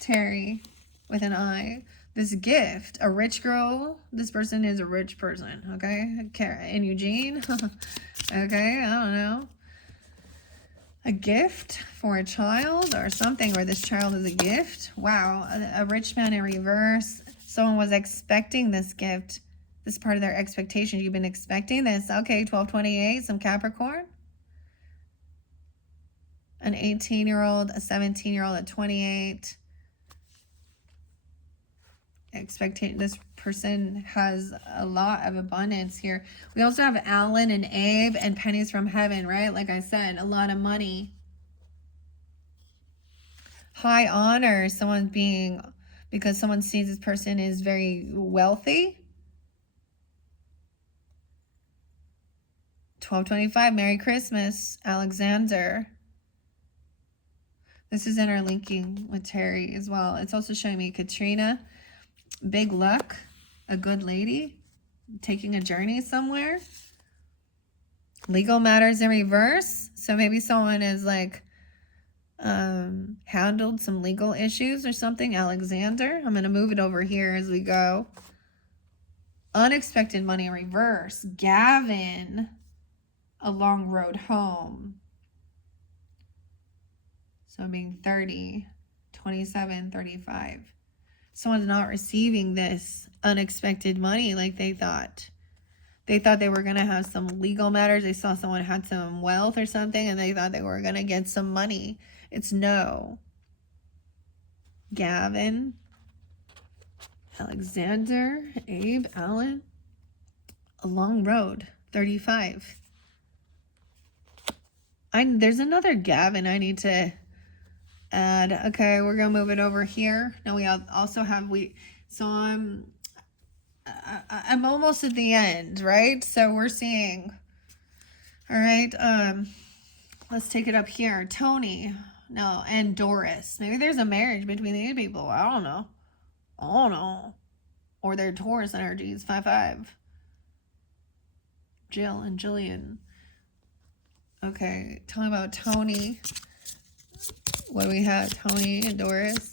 Terry with an I. This gift, a rich girl. This person is a rich person, okay? And Eugene, okay, I don't know. A gift for a child or something, or this child is a gift. Wow, a rich man in reverse. Someone was expecting this gift. This is part of their expectations. You've been expecting this. Okay, 1228, some Capricorn. An 18-year-old, a 17-year-old, a 28. Expecting this person has a lot of abundance here. We also have Alan and Abe and pennies from heaven, right? Like I said, a lot of money. High honor. Because someone sees this person is very wealthy. 1225, Merry Christmas, Alexander. This is interlinking with Terry as well. It's also showing me Katrina, big luck, a good lady, taking a journey somewhere. Legal matters in reverse. So maybe someone is like handled some legal issues or something. Alexander. I'm going to move it over here as we go. Unexpected money in reverse. Gavin. A long road home. So being 30, 27, 35. Someone's not receiving this unexpected money like they thought. They thought they were going to have some legal matters. They saw someone had some wealth or something and they thought they were going to get some money. It's no. Gavin, Alexander, Abe, Alan. A long road, 35. There's another Gavin I need to add. Okay, we're gonna move it over here. Now we also have so I'm almost at the end, right? So we're seeing, all right, let's take it up here. Tony, no, and Doris. Maybe there's a marriage between these people. I don't know. Or they're Taurus energies, 5-5. Jill and Jillian. Okay, tell me about Tony. What do we have? Tony and Doris.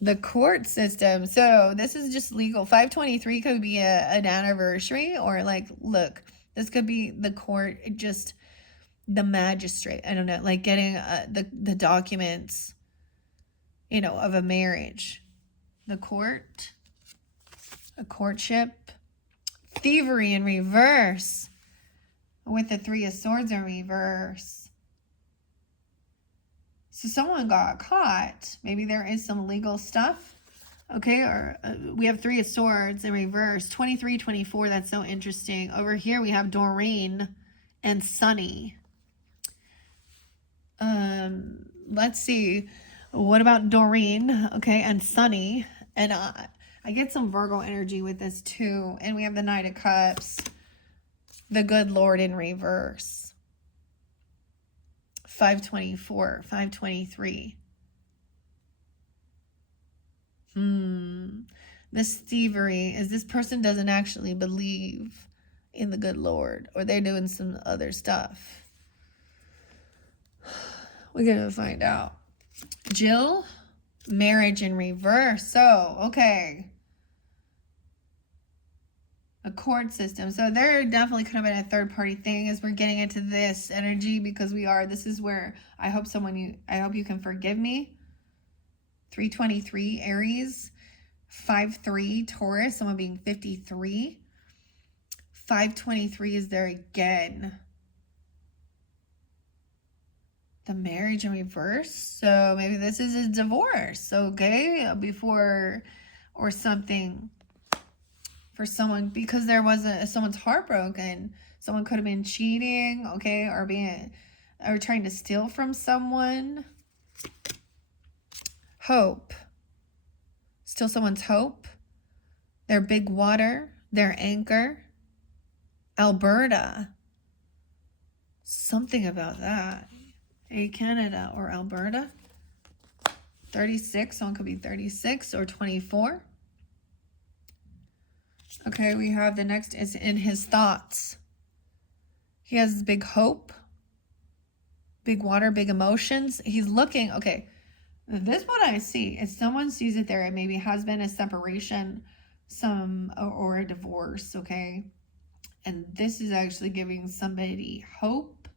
The court system. So this is just legal. 523 could be an anniversary, or like, look, this could be the court, just the magistrate. I don't know, like getting the documents, you know, of a marriage. The court, a courtship, thievery in reverse, with the 3 of Swords in reverse. So someone got caught. Maybe there is some legal stuff. Okay, or we have 3 of Swords in reverse. 23, 24, that's so interesting. Over here we have Doreen and Sunny. Let's see. What about Doreen? Okay, and Sunny. And I get some Virgo energy with this too. And we have the Knight of Cups. The Good Lord in reverse. 524, 523. This thievery is this person doesn't actually believe in the good Lord, or they're doing some other stuff. We're going to find out. Jill, marriage in reverse. So, okay. A court system. So they're definitely kind of in a third party thing as we're getting into this energy, because this is where I hope you can forgive me. 323 Aries, 5-3 Taurus, someone being 53. 523 is there again. The marriage in reverse. So maybe this is a divorce, okay? Or something for someone, because there wasn't, someone's heartbroken. Someone could have been cheating, okay? Or trying to steal from someone. Hope. Steal someone's hope. Their big water. Their anchor. Alberta. Something about that. Canada or Alberta. 36. Someone could be 36 or 24. Okay, we have the next is in his thoughts. He has big hope. Big water, big emotions. He's looking, okay. This is what I see. If someone sees it there, it maybe has been a separation, or a divorce, okay? And this is actually giving somebody hope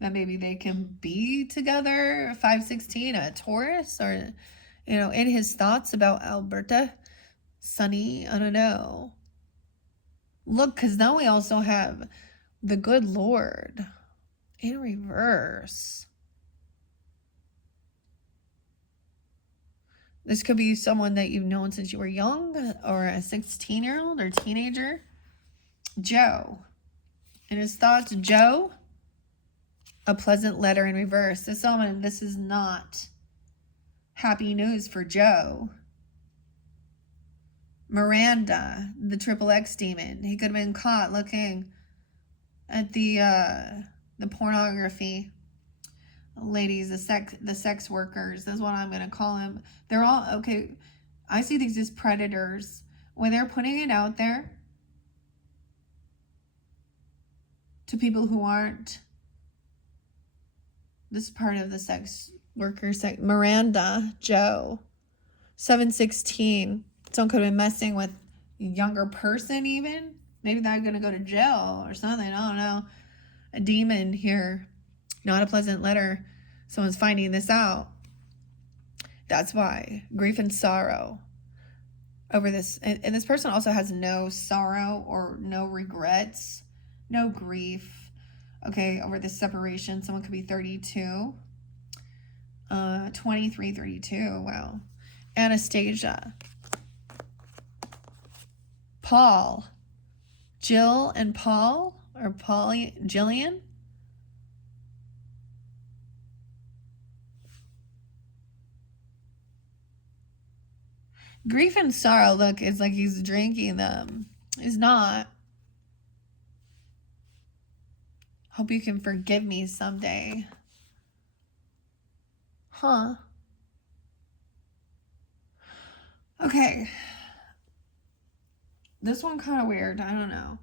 that maybe they can be together. 516, a Taurus, or, you know, in his thoughts about Alberta, Sunny, I don't know. Look, because now we also have the good Lord in reverse. This could be someone that you've known since you were young, or a 16-year-old or teenager. Joe. In his thoughts, Joe, a pleasant letter in reverse. This is not happy news for Joe. Miranda, the triple X demon. He could have been caught looking at the pornography. Ladies, the sex workers. That's what I'm going to call them. They're all, okay, I see these as predators. When they're putting it out there to people who aren't this part of the sex worker Miranda, Joe. 716. Someone could have been messing with a younger person even. Maybe they're going to go to jail or something. I don't know. A demon here. Not a pleasant letter. Someone's finding this out. That's why. Grief and sorrow over this. And this person also has no sorrow or no regrets. No grief. Okay, over this separation. Someone could be 32. 23, 32. Wow. Anastasia. Paul. Jill and Paul. Or Jillian. Grief and sorrow, look, it's like he's drinking them. He's not. Hope you can forgive me someday. Huh. Okay. This one kind of weird. I don't know.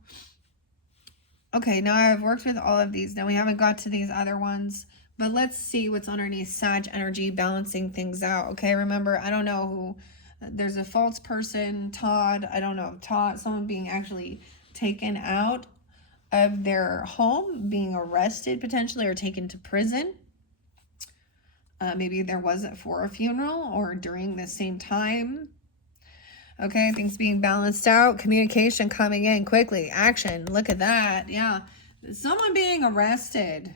Okay, now I've worked with all of these. Now we haven't got to these other ones. But let's see what's underneath Sag energy, balancing things out. Okay, remember, I don't know who. There's a false person, Todd. I don't know. Todd, someone being actually taken out of their home, being arrested potentially, or taken to prison. Maybe there wasn't for a funeral or during the same time. Okay, things being balanced out, communication coming in quickly, action. Look at that. Yeah, someone being arrested.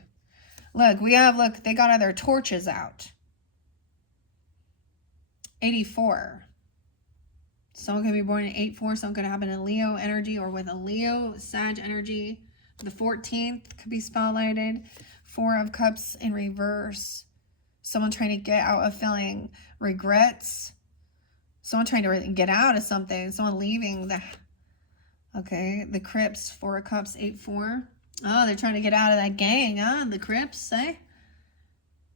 Look, they got their torches out. 84. Someone could be born in 8-4. Someone could happen in Leo energy or with a Leo, Sag energy. The 14th could be spotlighted. 4 of Cups in reverse. Someone trying to get out of feeling regrets. Someone trying to get out of something. Someone leaving the... Okay, the Crips, 4 of Cups, 8-4. Oh, they're trying to get out of that gang, huh? The Crips, eh?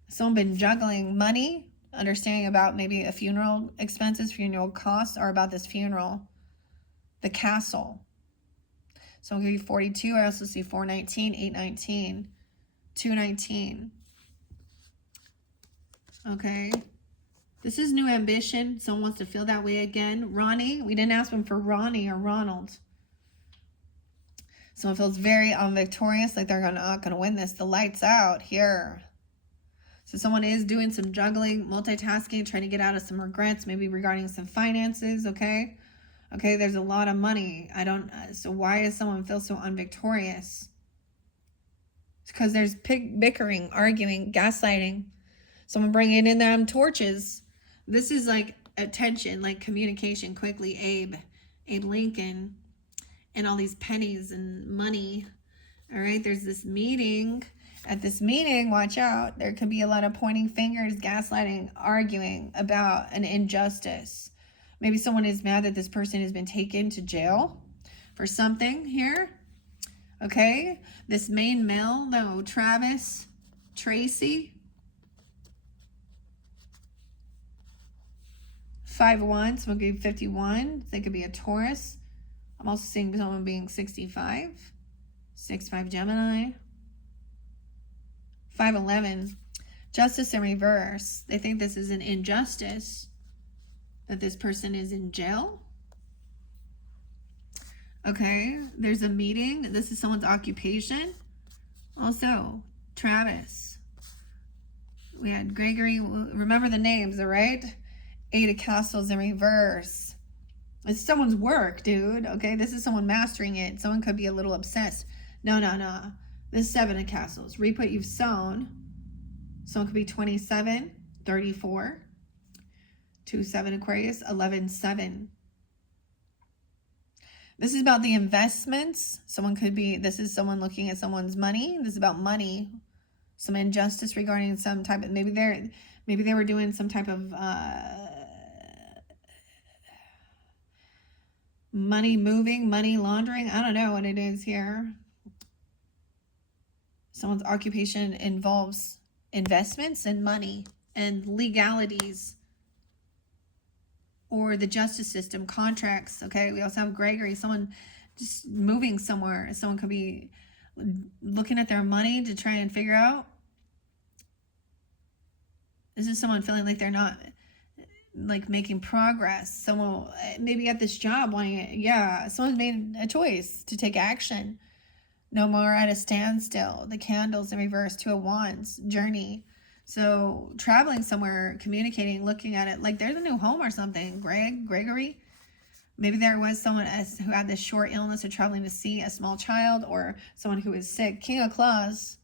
Someone been juggling money, understanding about maybe a funeral expenses, funeral costs, or about this funeral. The Castle. Someone could be 42. I also see 419, 819, 219. Okay. This is new ambition. Someone wants to feel that way again. Ronnie. We didn't ask him for Ronnie or Ronald. Someone feels very unvictorious, like they're not going to win this. The lights out here. So someone is doing some juggling, multitasking, trying to get out of some regrets, maybe regarding some finances, okay? Okay, there's a lot of money. So why does someone feel so unvictorious? It's because there's bickering, arguing, gaslighting. Someone bringing in them torches. This is like attention, like communication quickly. Abe Lincoln, and all these pennies and money. All right, there's this meeting. At this meeting, watch out. There could be a lot of pointing fingers, gaslighting, arguing about an injustice. Maybe someone is mad that this person has been taken to jail for something here. Okay, this main male, though, Travis, Tracy. 5-1, someone could be 51. They could be a Taurus. I'm also seeing someone being 65. 6-5 Gemini. 5-11. Justice in reverse. They think this is an injustice. That this person is in jail. Okay. There's a meeting. This is someone's occupation. Also, Travis. We had Gregory. Remember the names, all right? 8 of Castles in reverse. It's someone's work, dude. Okay, this is someone mastering it. Someone could be a little obsessed. No. This is 7 of Castles. Reap what you've sown. Someone could be 27, 34. 2-7 Aquarius, 11-7. This is about the investments. Someone could be, this is someone looking at someone's money. This is about money. Some injustice regarding some type of, maybe they were doing some type of money moving, money laundering. I don't know what it is here. Someone's occupation involves investments and money and legalities or the justice system, contracts. Okay, we also have Gregory, someone just moving somewhere. Someone could be looking at their money to try and figure out. This is someone feeling like they're not like making progress. Someone maybe at this job someone's made a choice to take action. No more at a standstill. The Candles in reverse, 2 of Wands, journey. So traveling somewhere, communicating, looking at it like there's a new home or something. Gregory. Maybe there was someone who had this short illness or traveling to see a small child or someone who is sick. King of Claws.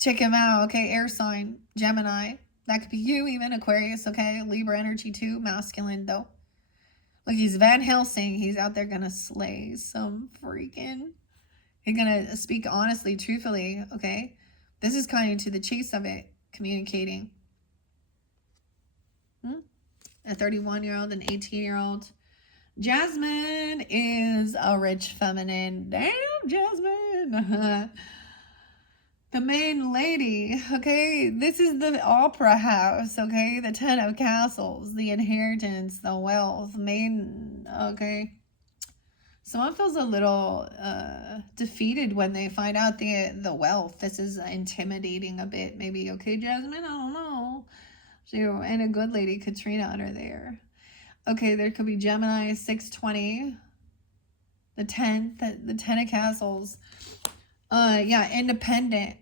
Check him out. Okay, air sign, Gemini. That could be you even, Aquarius. Okay, Libra energy too, masculine though. Look, he's Van Helsing. He's out there gonna slay some freaking. He's gonna speak honestly, truthfully. Okay, this is kind of to the chase of it, communicating. a 31-year-old, an 18-year-old. Jasmine is a rich feminine. Damn, Jasmine. The main lady, okay? This is the opera house, okay? The 10 of castles, the inheritance, the wealth, main, okay? Someone feels a little defeated when they find out the wealth. This is intimidating a bit, maybe. Okay, Jasmine, I don't know. So, and a good lady, Katrina, under there. Okay, there could be Gemini, 620. The 10th, the 10 of castles. Yeah, independent.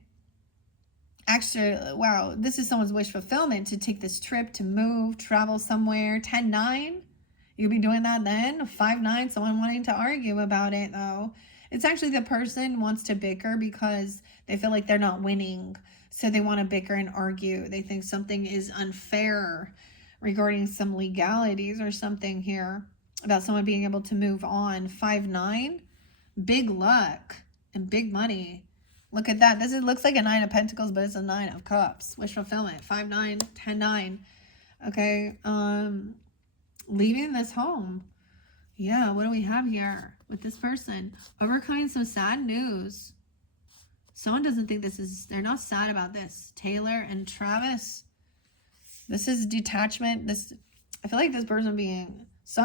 Actually, wow, this is someone's wish fulfillment to take this trip, to move, travel somewhere. 10-9. You'll be doing that then. 5-9, someone wanting to argue about it, though. It's actually the person wants to bicker because they feel like they're not winning. So they want to bicker and argue. They think something is unfair regarding some legalities or something here about someone being able to move on. 5-9, big luck and big money. Look at that. This looks like a 9 of Pentacles, but it's a 9 of Cups. Wish fulfillment. 5-9, 10-9. Okay. Leaving this home. Yeah, what do we have here with this person? Overcoming some sad news. Someone doesn't think they're not sad about this. Taylor and Travis. This is detachment. I feel like this person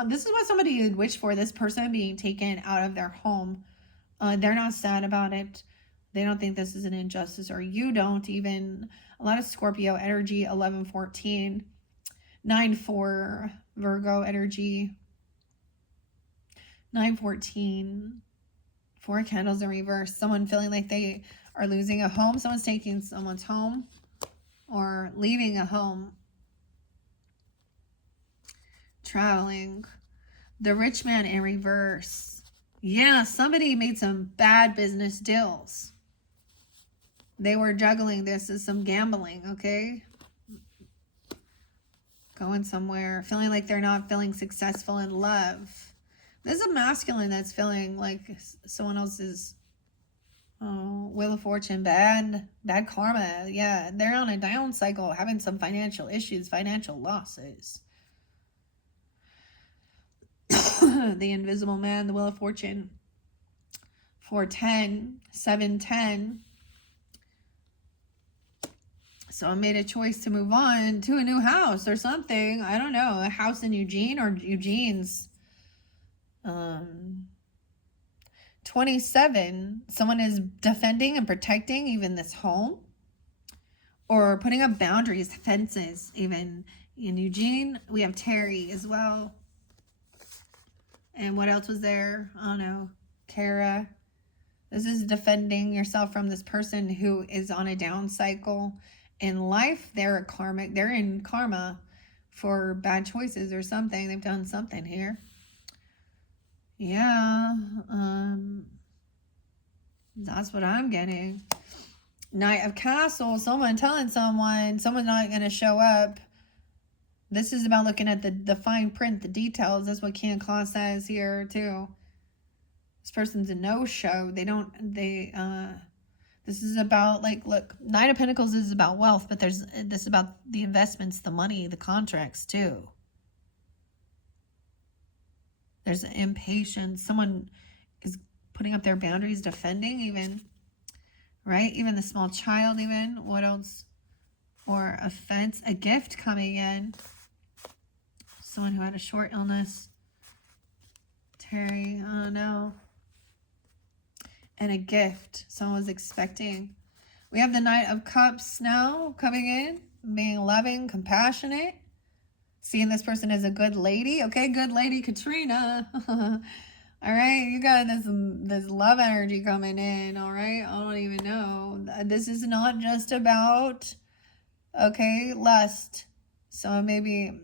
this is what somebody would wish for, this person being taken out of their home. They're not sad about it. They don't think this is an injustice, or you don't even. A lot of Scorpio energy, 11-14. 9-4 Virgo energy. 9-14. 4 candles in reverse. Someone feeling like they are losing a home. Someone's taking someone's home or leaving a home. Traveling. The rich man in reverse. Yeah, somebody made some bad business deals. They were juggling this as some gambling, okay? Going somewhere, feeling like they're not feeling successful in love. This is a masculine that's feeling like someone else's Wheel of Fortune, bad karma. Yeah, they're on a down cycle, having some financial issues, financial losses. The Invisible Man, the Wheel of Fortune. 4-10, 7-10. So I made a choice to move on to a new house or something. I don't know, a house in Eugene or Eugene's. 27, someone is defending and protecting even this home, or putting up boundaries, fences. Even in Eugene, we have Terry as well. And what else was there? I don't know. Kara. This is defending yourself from this person who is on a down cycle in life. They're in karma for bad choices or something. They've done something here. Yeah, that's what I'm getting. Knight of Castles, someone telling someone's not going to show up. This is about looking at the fine print, the details. That's what King Claw says here too. This person's a no-show. This is about, like, look, Knight of Pentacles is about wealth, but this is about the investments, the money, the contracts too. There's impatience. Someone is putting up their boundaries, defending even, right? Even the small child even. What else? Or offense, a gift coming in. Someone who had a short illness. Terry, I don't know. And a gift someone was expecting. We have the Knight of Cups now coming in, being loving, compassionate. Seeing this person as a good lady. Okay, good lady Katrina. All right, you got this love energy coming in. All right, I don't even know. This is not just about, okay, lust. So maybe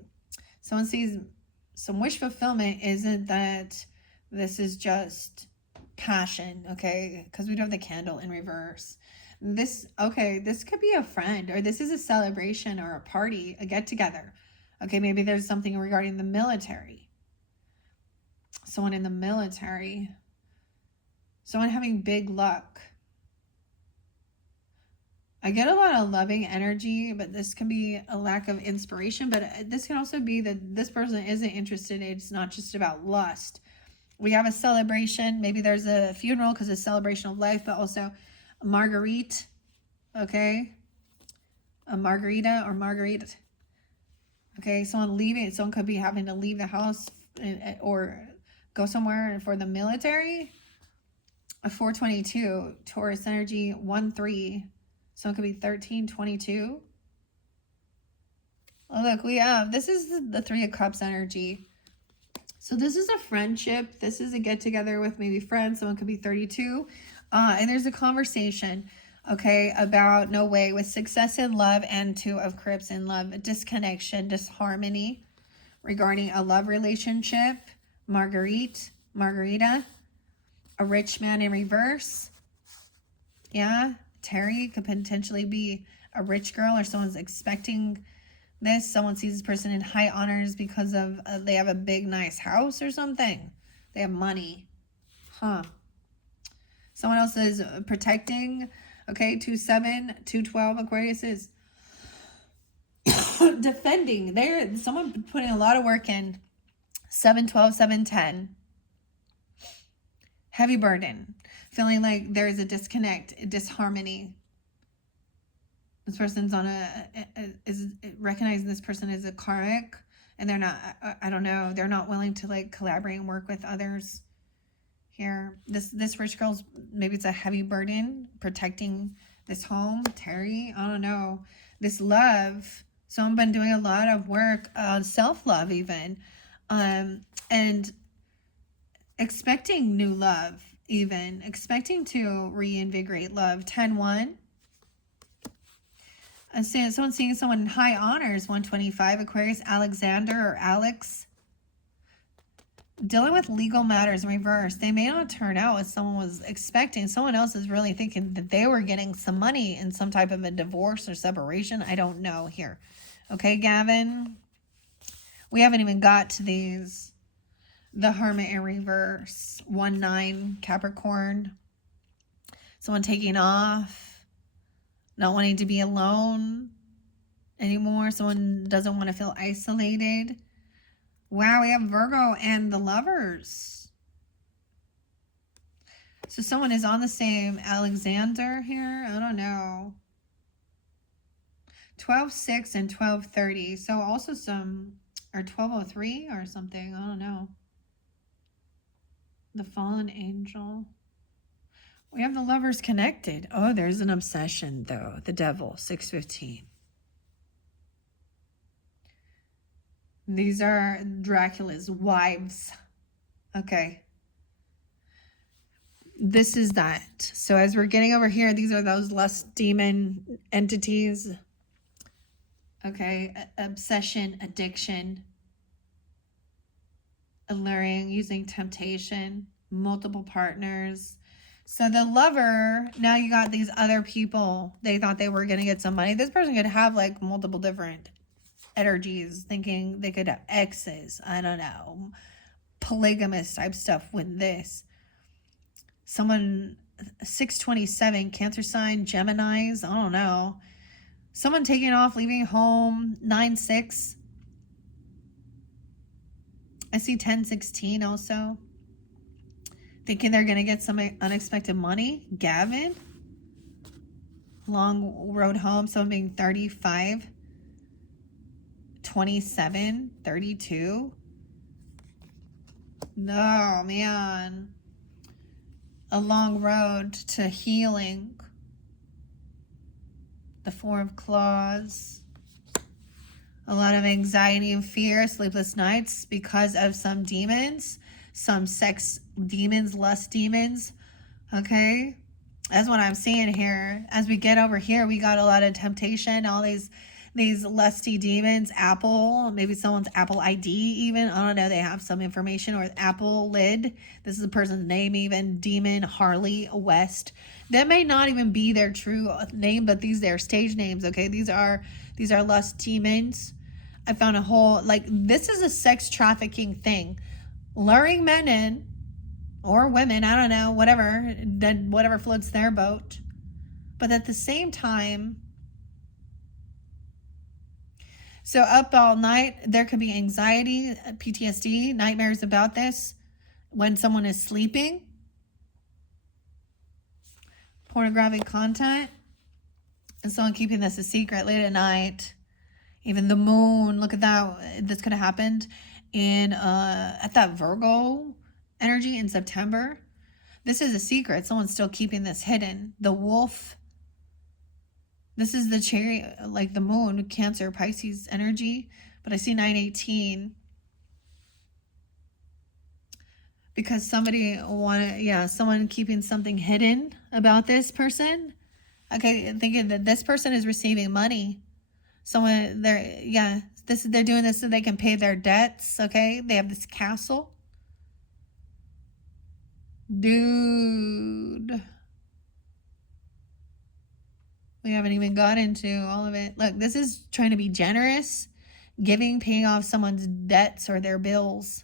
someone sees some wish fulfillment isn't that this is just passion, okay? Because we do have the candle in reverse. This could be a friend, or this is a celebration or a party, a get-together. Okay, maybe there's something regarding the military. Someone in the military. Someone having big luck. I get a lot of loving energy, but this can be a lack of inspiration. But this can also be that this person isn't interested. It's not just about lust. We have a celebration. Maybe there's a funeral because it's a celebration of life, but also a marguerite. Okay. A margarita or marguerite. Okay. Someone leaving. Someone could be having to leave the house or go somewhere for the military. A 422, Taurus energy, 1-3. So it could be 1322. Oh, look, we have, this is the Three of Cups energy. So this is a friendship. This is a get together with maybe friends. Someone could be 32. And there's a conversation, okay, about no way with success in love and Two of Cups in love, disconnection, disharmony regarding a love relationship. Margarita, a rich man in reverse. Yeah. Terry could potentially be a rich girl, or someone's expecting this. Someone sees this person in high honors because of they have a big nice house or something. They have money. Someone else is protecting. Okay, 2-7, 2-12 Aquarius is defending. Someone putting a lot of work in. 7-12, 7-10. Heavy burden. Feeling like there is a disconnect, a disharmony. This person's on is recognizing this person as a karmic, and they're not, I don't know, they're not willing to like collaborate and work with others here. This rich girl's, maybe it's a heavy burden protecting this home. Terry, I don't know. This love, someone been doing a lot of work on self-love even, and expecting new love. Even expecting to reinvigorate love. 10-1. Someone seeing someone in high honors. 125 Aquarius, Alexander or Alex. Dealing with legal matters in reverse. They may not turn out as someone was expecting. Someone else is really thinking that they were getting some money in some type of a divorce or separation. I don't know here. Okay, Gavin. We haven't even got to these. The Hermit in reverse. 1-9 Capricorn. Someone taking off. Not wanting to be alone anymore. Someone doesn't want to feel isolated. Wow, we have Virgo and the Lovers. So someone is on the same Alexander here. I don't know. 12-6 and 12-30. So also some, or 12-03 or something. I don't know. The Fallen Angel. We have the Lovers connected. Oh, there's an obsession though. The Devil, 6-15. These are Dracula's wives. Okay. This is that. So as we're getting over here, these are those lust demon entities. Okay. Obsession, addiction, alluring, using temptation, multiple partners. So the Lover, now you got these other people. They thought they were going to get some money. This person could have like multiple different energies, thinking they could have exes. I don't know. Polygamous type stuff with this. Someone, 627, Cancer sign, Geminis. I don't know. Someone taking off, leaving home, 9-6. I see 10-16 also. Thinking they're going to get some unexpected money. Gavin. Long road home. Someone being 35. 27. 32. No, man. A long road to healing. The Four of Claws. A lot of anxiety and fear, sleepless nights because of some demons, some sex demons, lust demons. Okay, that's what I'm seeing here. As we get over here, we got a lot of temptation, all these lusty demons. Apple, maybe someone's Apple ID even. I don't know, they have some information. Or Apple lid. This is a person's name even. Demon, Harley, West. That may not even be their true name, but these are stage names, okay? These are lust demons. I found a whole, like, this is a sex trafficking thing. Luring men in, or women, I don't know, whatever floats their boat. But at the same time, so up all night, there could be anxiety, PTSD, nightmares about this when someone is sleeping, pornographic content, and someone keeping this a secret late at night. Even the moon, look at that. This could have happened in at that Virgo energy in September. This is a secret. Someone's still keeping this hidden. The wolf. This is the cherry, like the moon, Cancer, Pisces energy. But I see 918. Because somebody wanted, yeah, someone keeping something hidden about this person. Okay, thinking that this person is receiving money. Someone, they're doing this so they can pay their debts, okay? They have this castle. Dude. We haven't even got into all of it. Look, this is trying to be generous, giving, paying off someone's debts or their bills.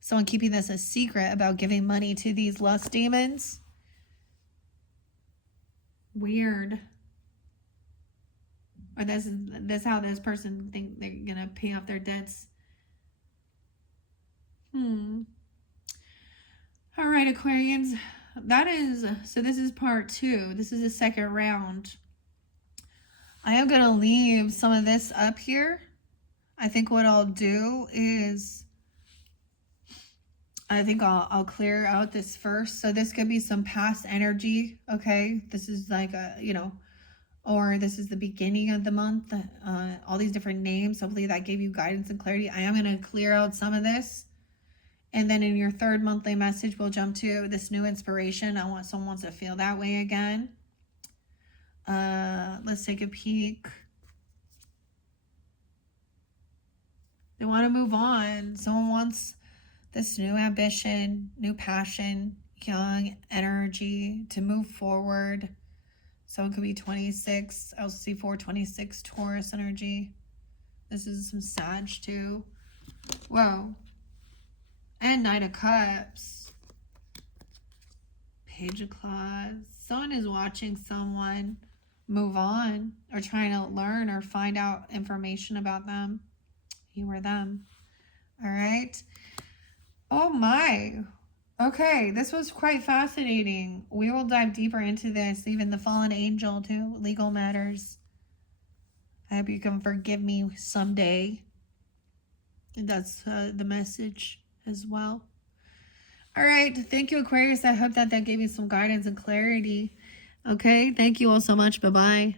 Someone keeping this a secret about giving money to these lust demons. Weird. Or this is how this person think they're gonna pay off their debts. All right, Aquarians. So this is part 2. This is the second round. I am gonna leave some of this up here. I think what I'll do is I'll clear out this first. So this could be some past energy, okay? This is like a, or this is the beginning of the month, all these different names. Hopefully that gave you guidance and clarity. I am going to clear out some of this. And then in your third monthly message, we'll jump to this new inspiration. I want someone to feel that way again. Let's take a peek. They want to move on. Someone wants this new ambition, new passion, young energy to move forward. So it could be 26. I also see 426 Taurus energy. This is some Sag too. Whoa. And Knight of Cups. Page of Claws. Someone is watching someone move on or trying to learn or find out information about them. You or them. All right. Oh my. Okay, this was quite fascinating. We will dive deeper into this, even the fallen angel too, legal matters. I hope you can forgive me someday. And that's the message as well. All right, thank you, Aquarius. I hope that gave you some guidance and clarity. Okay, thank you all so much. Bye-bye.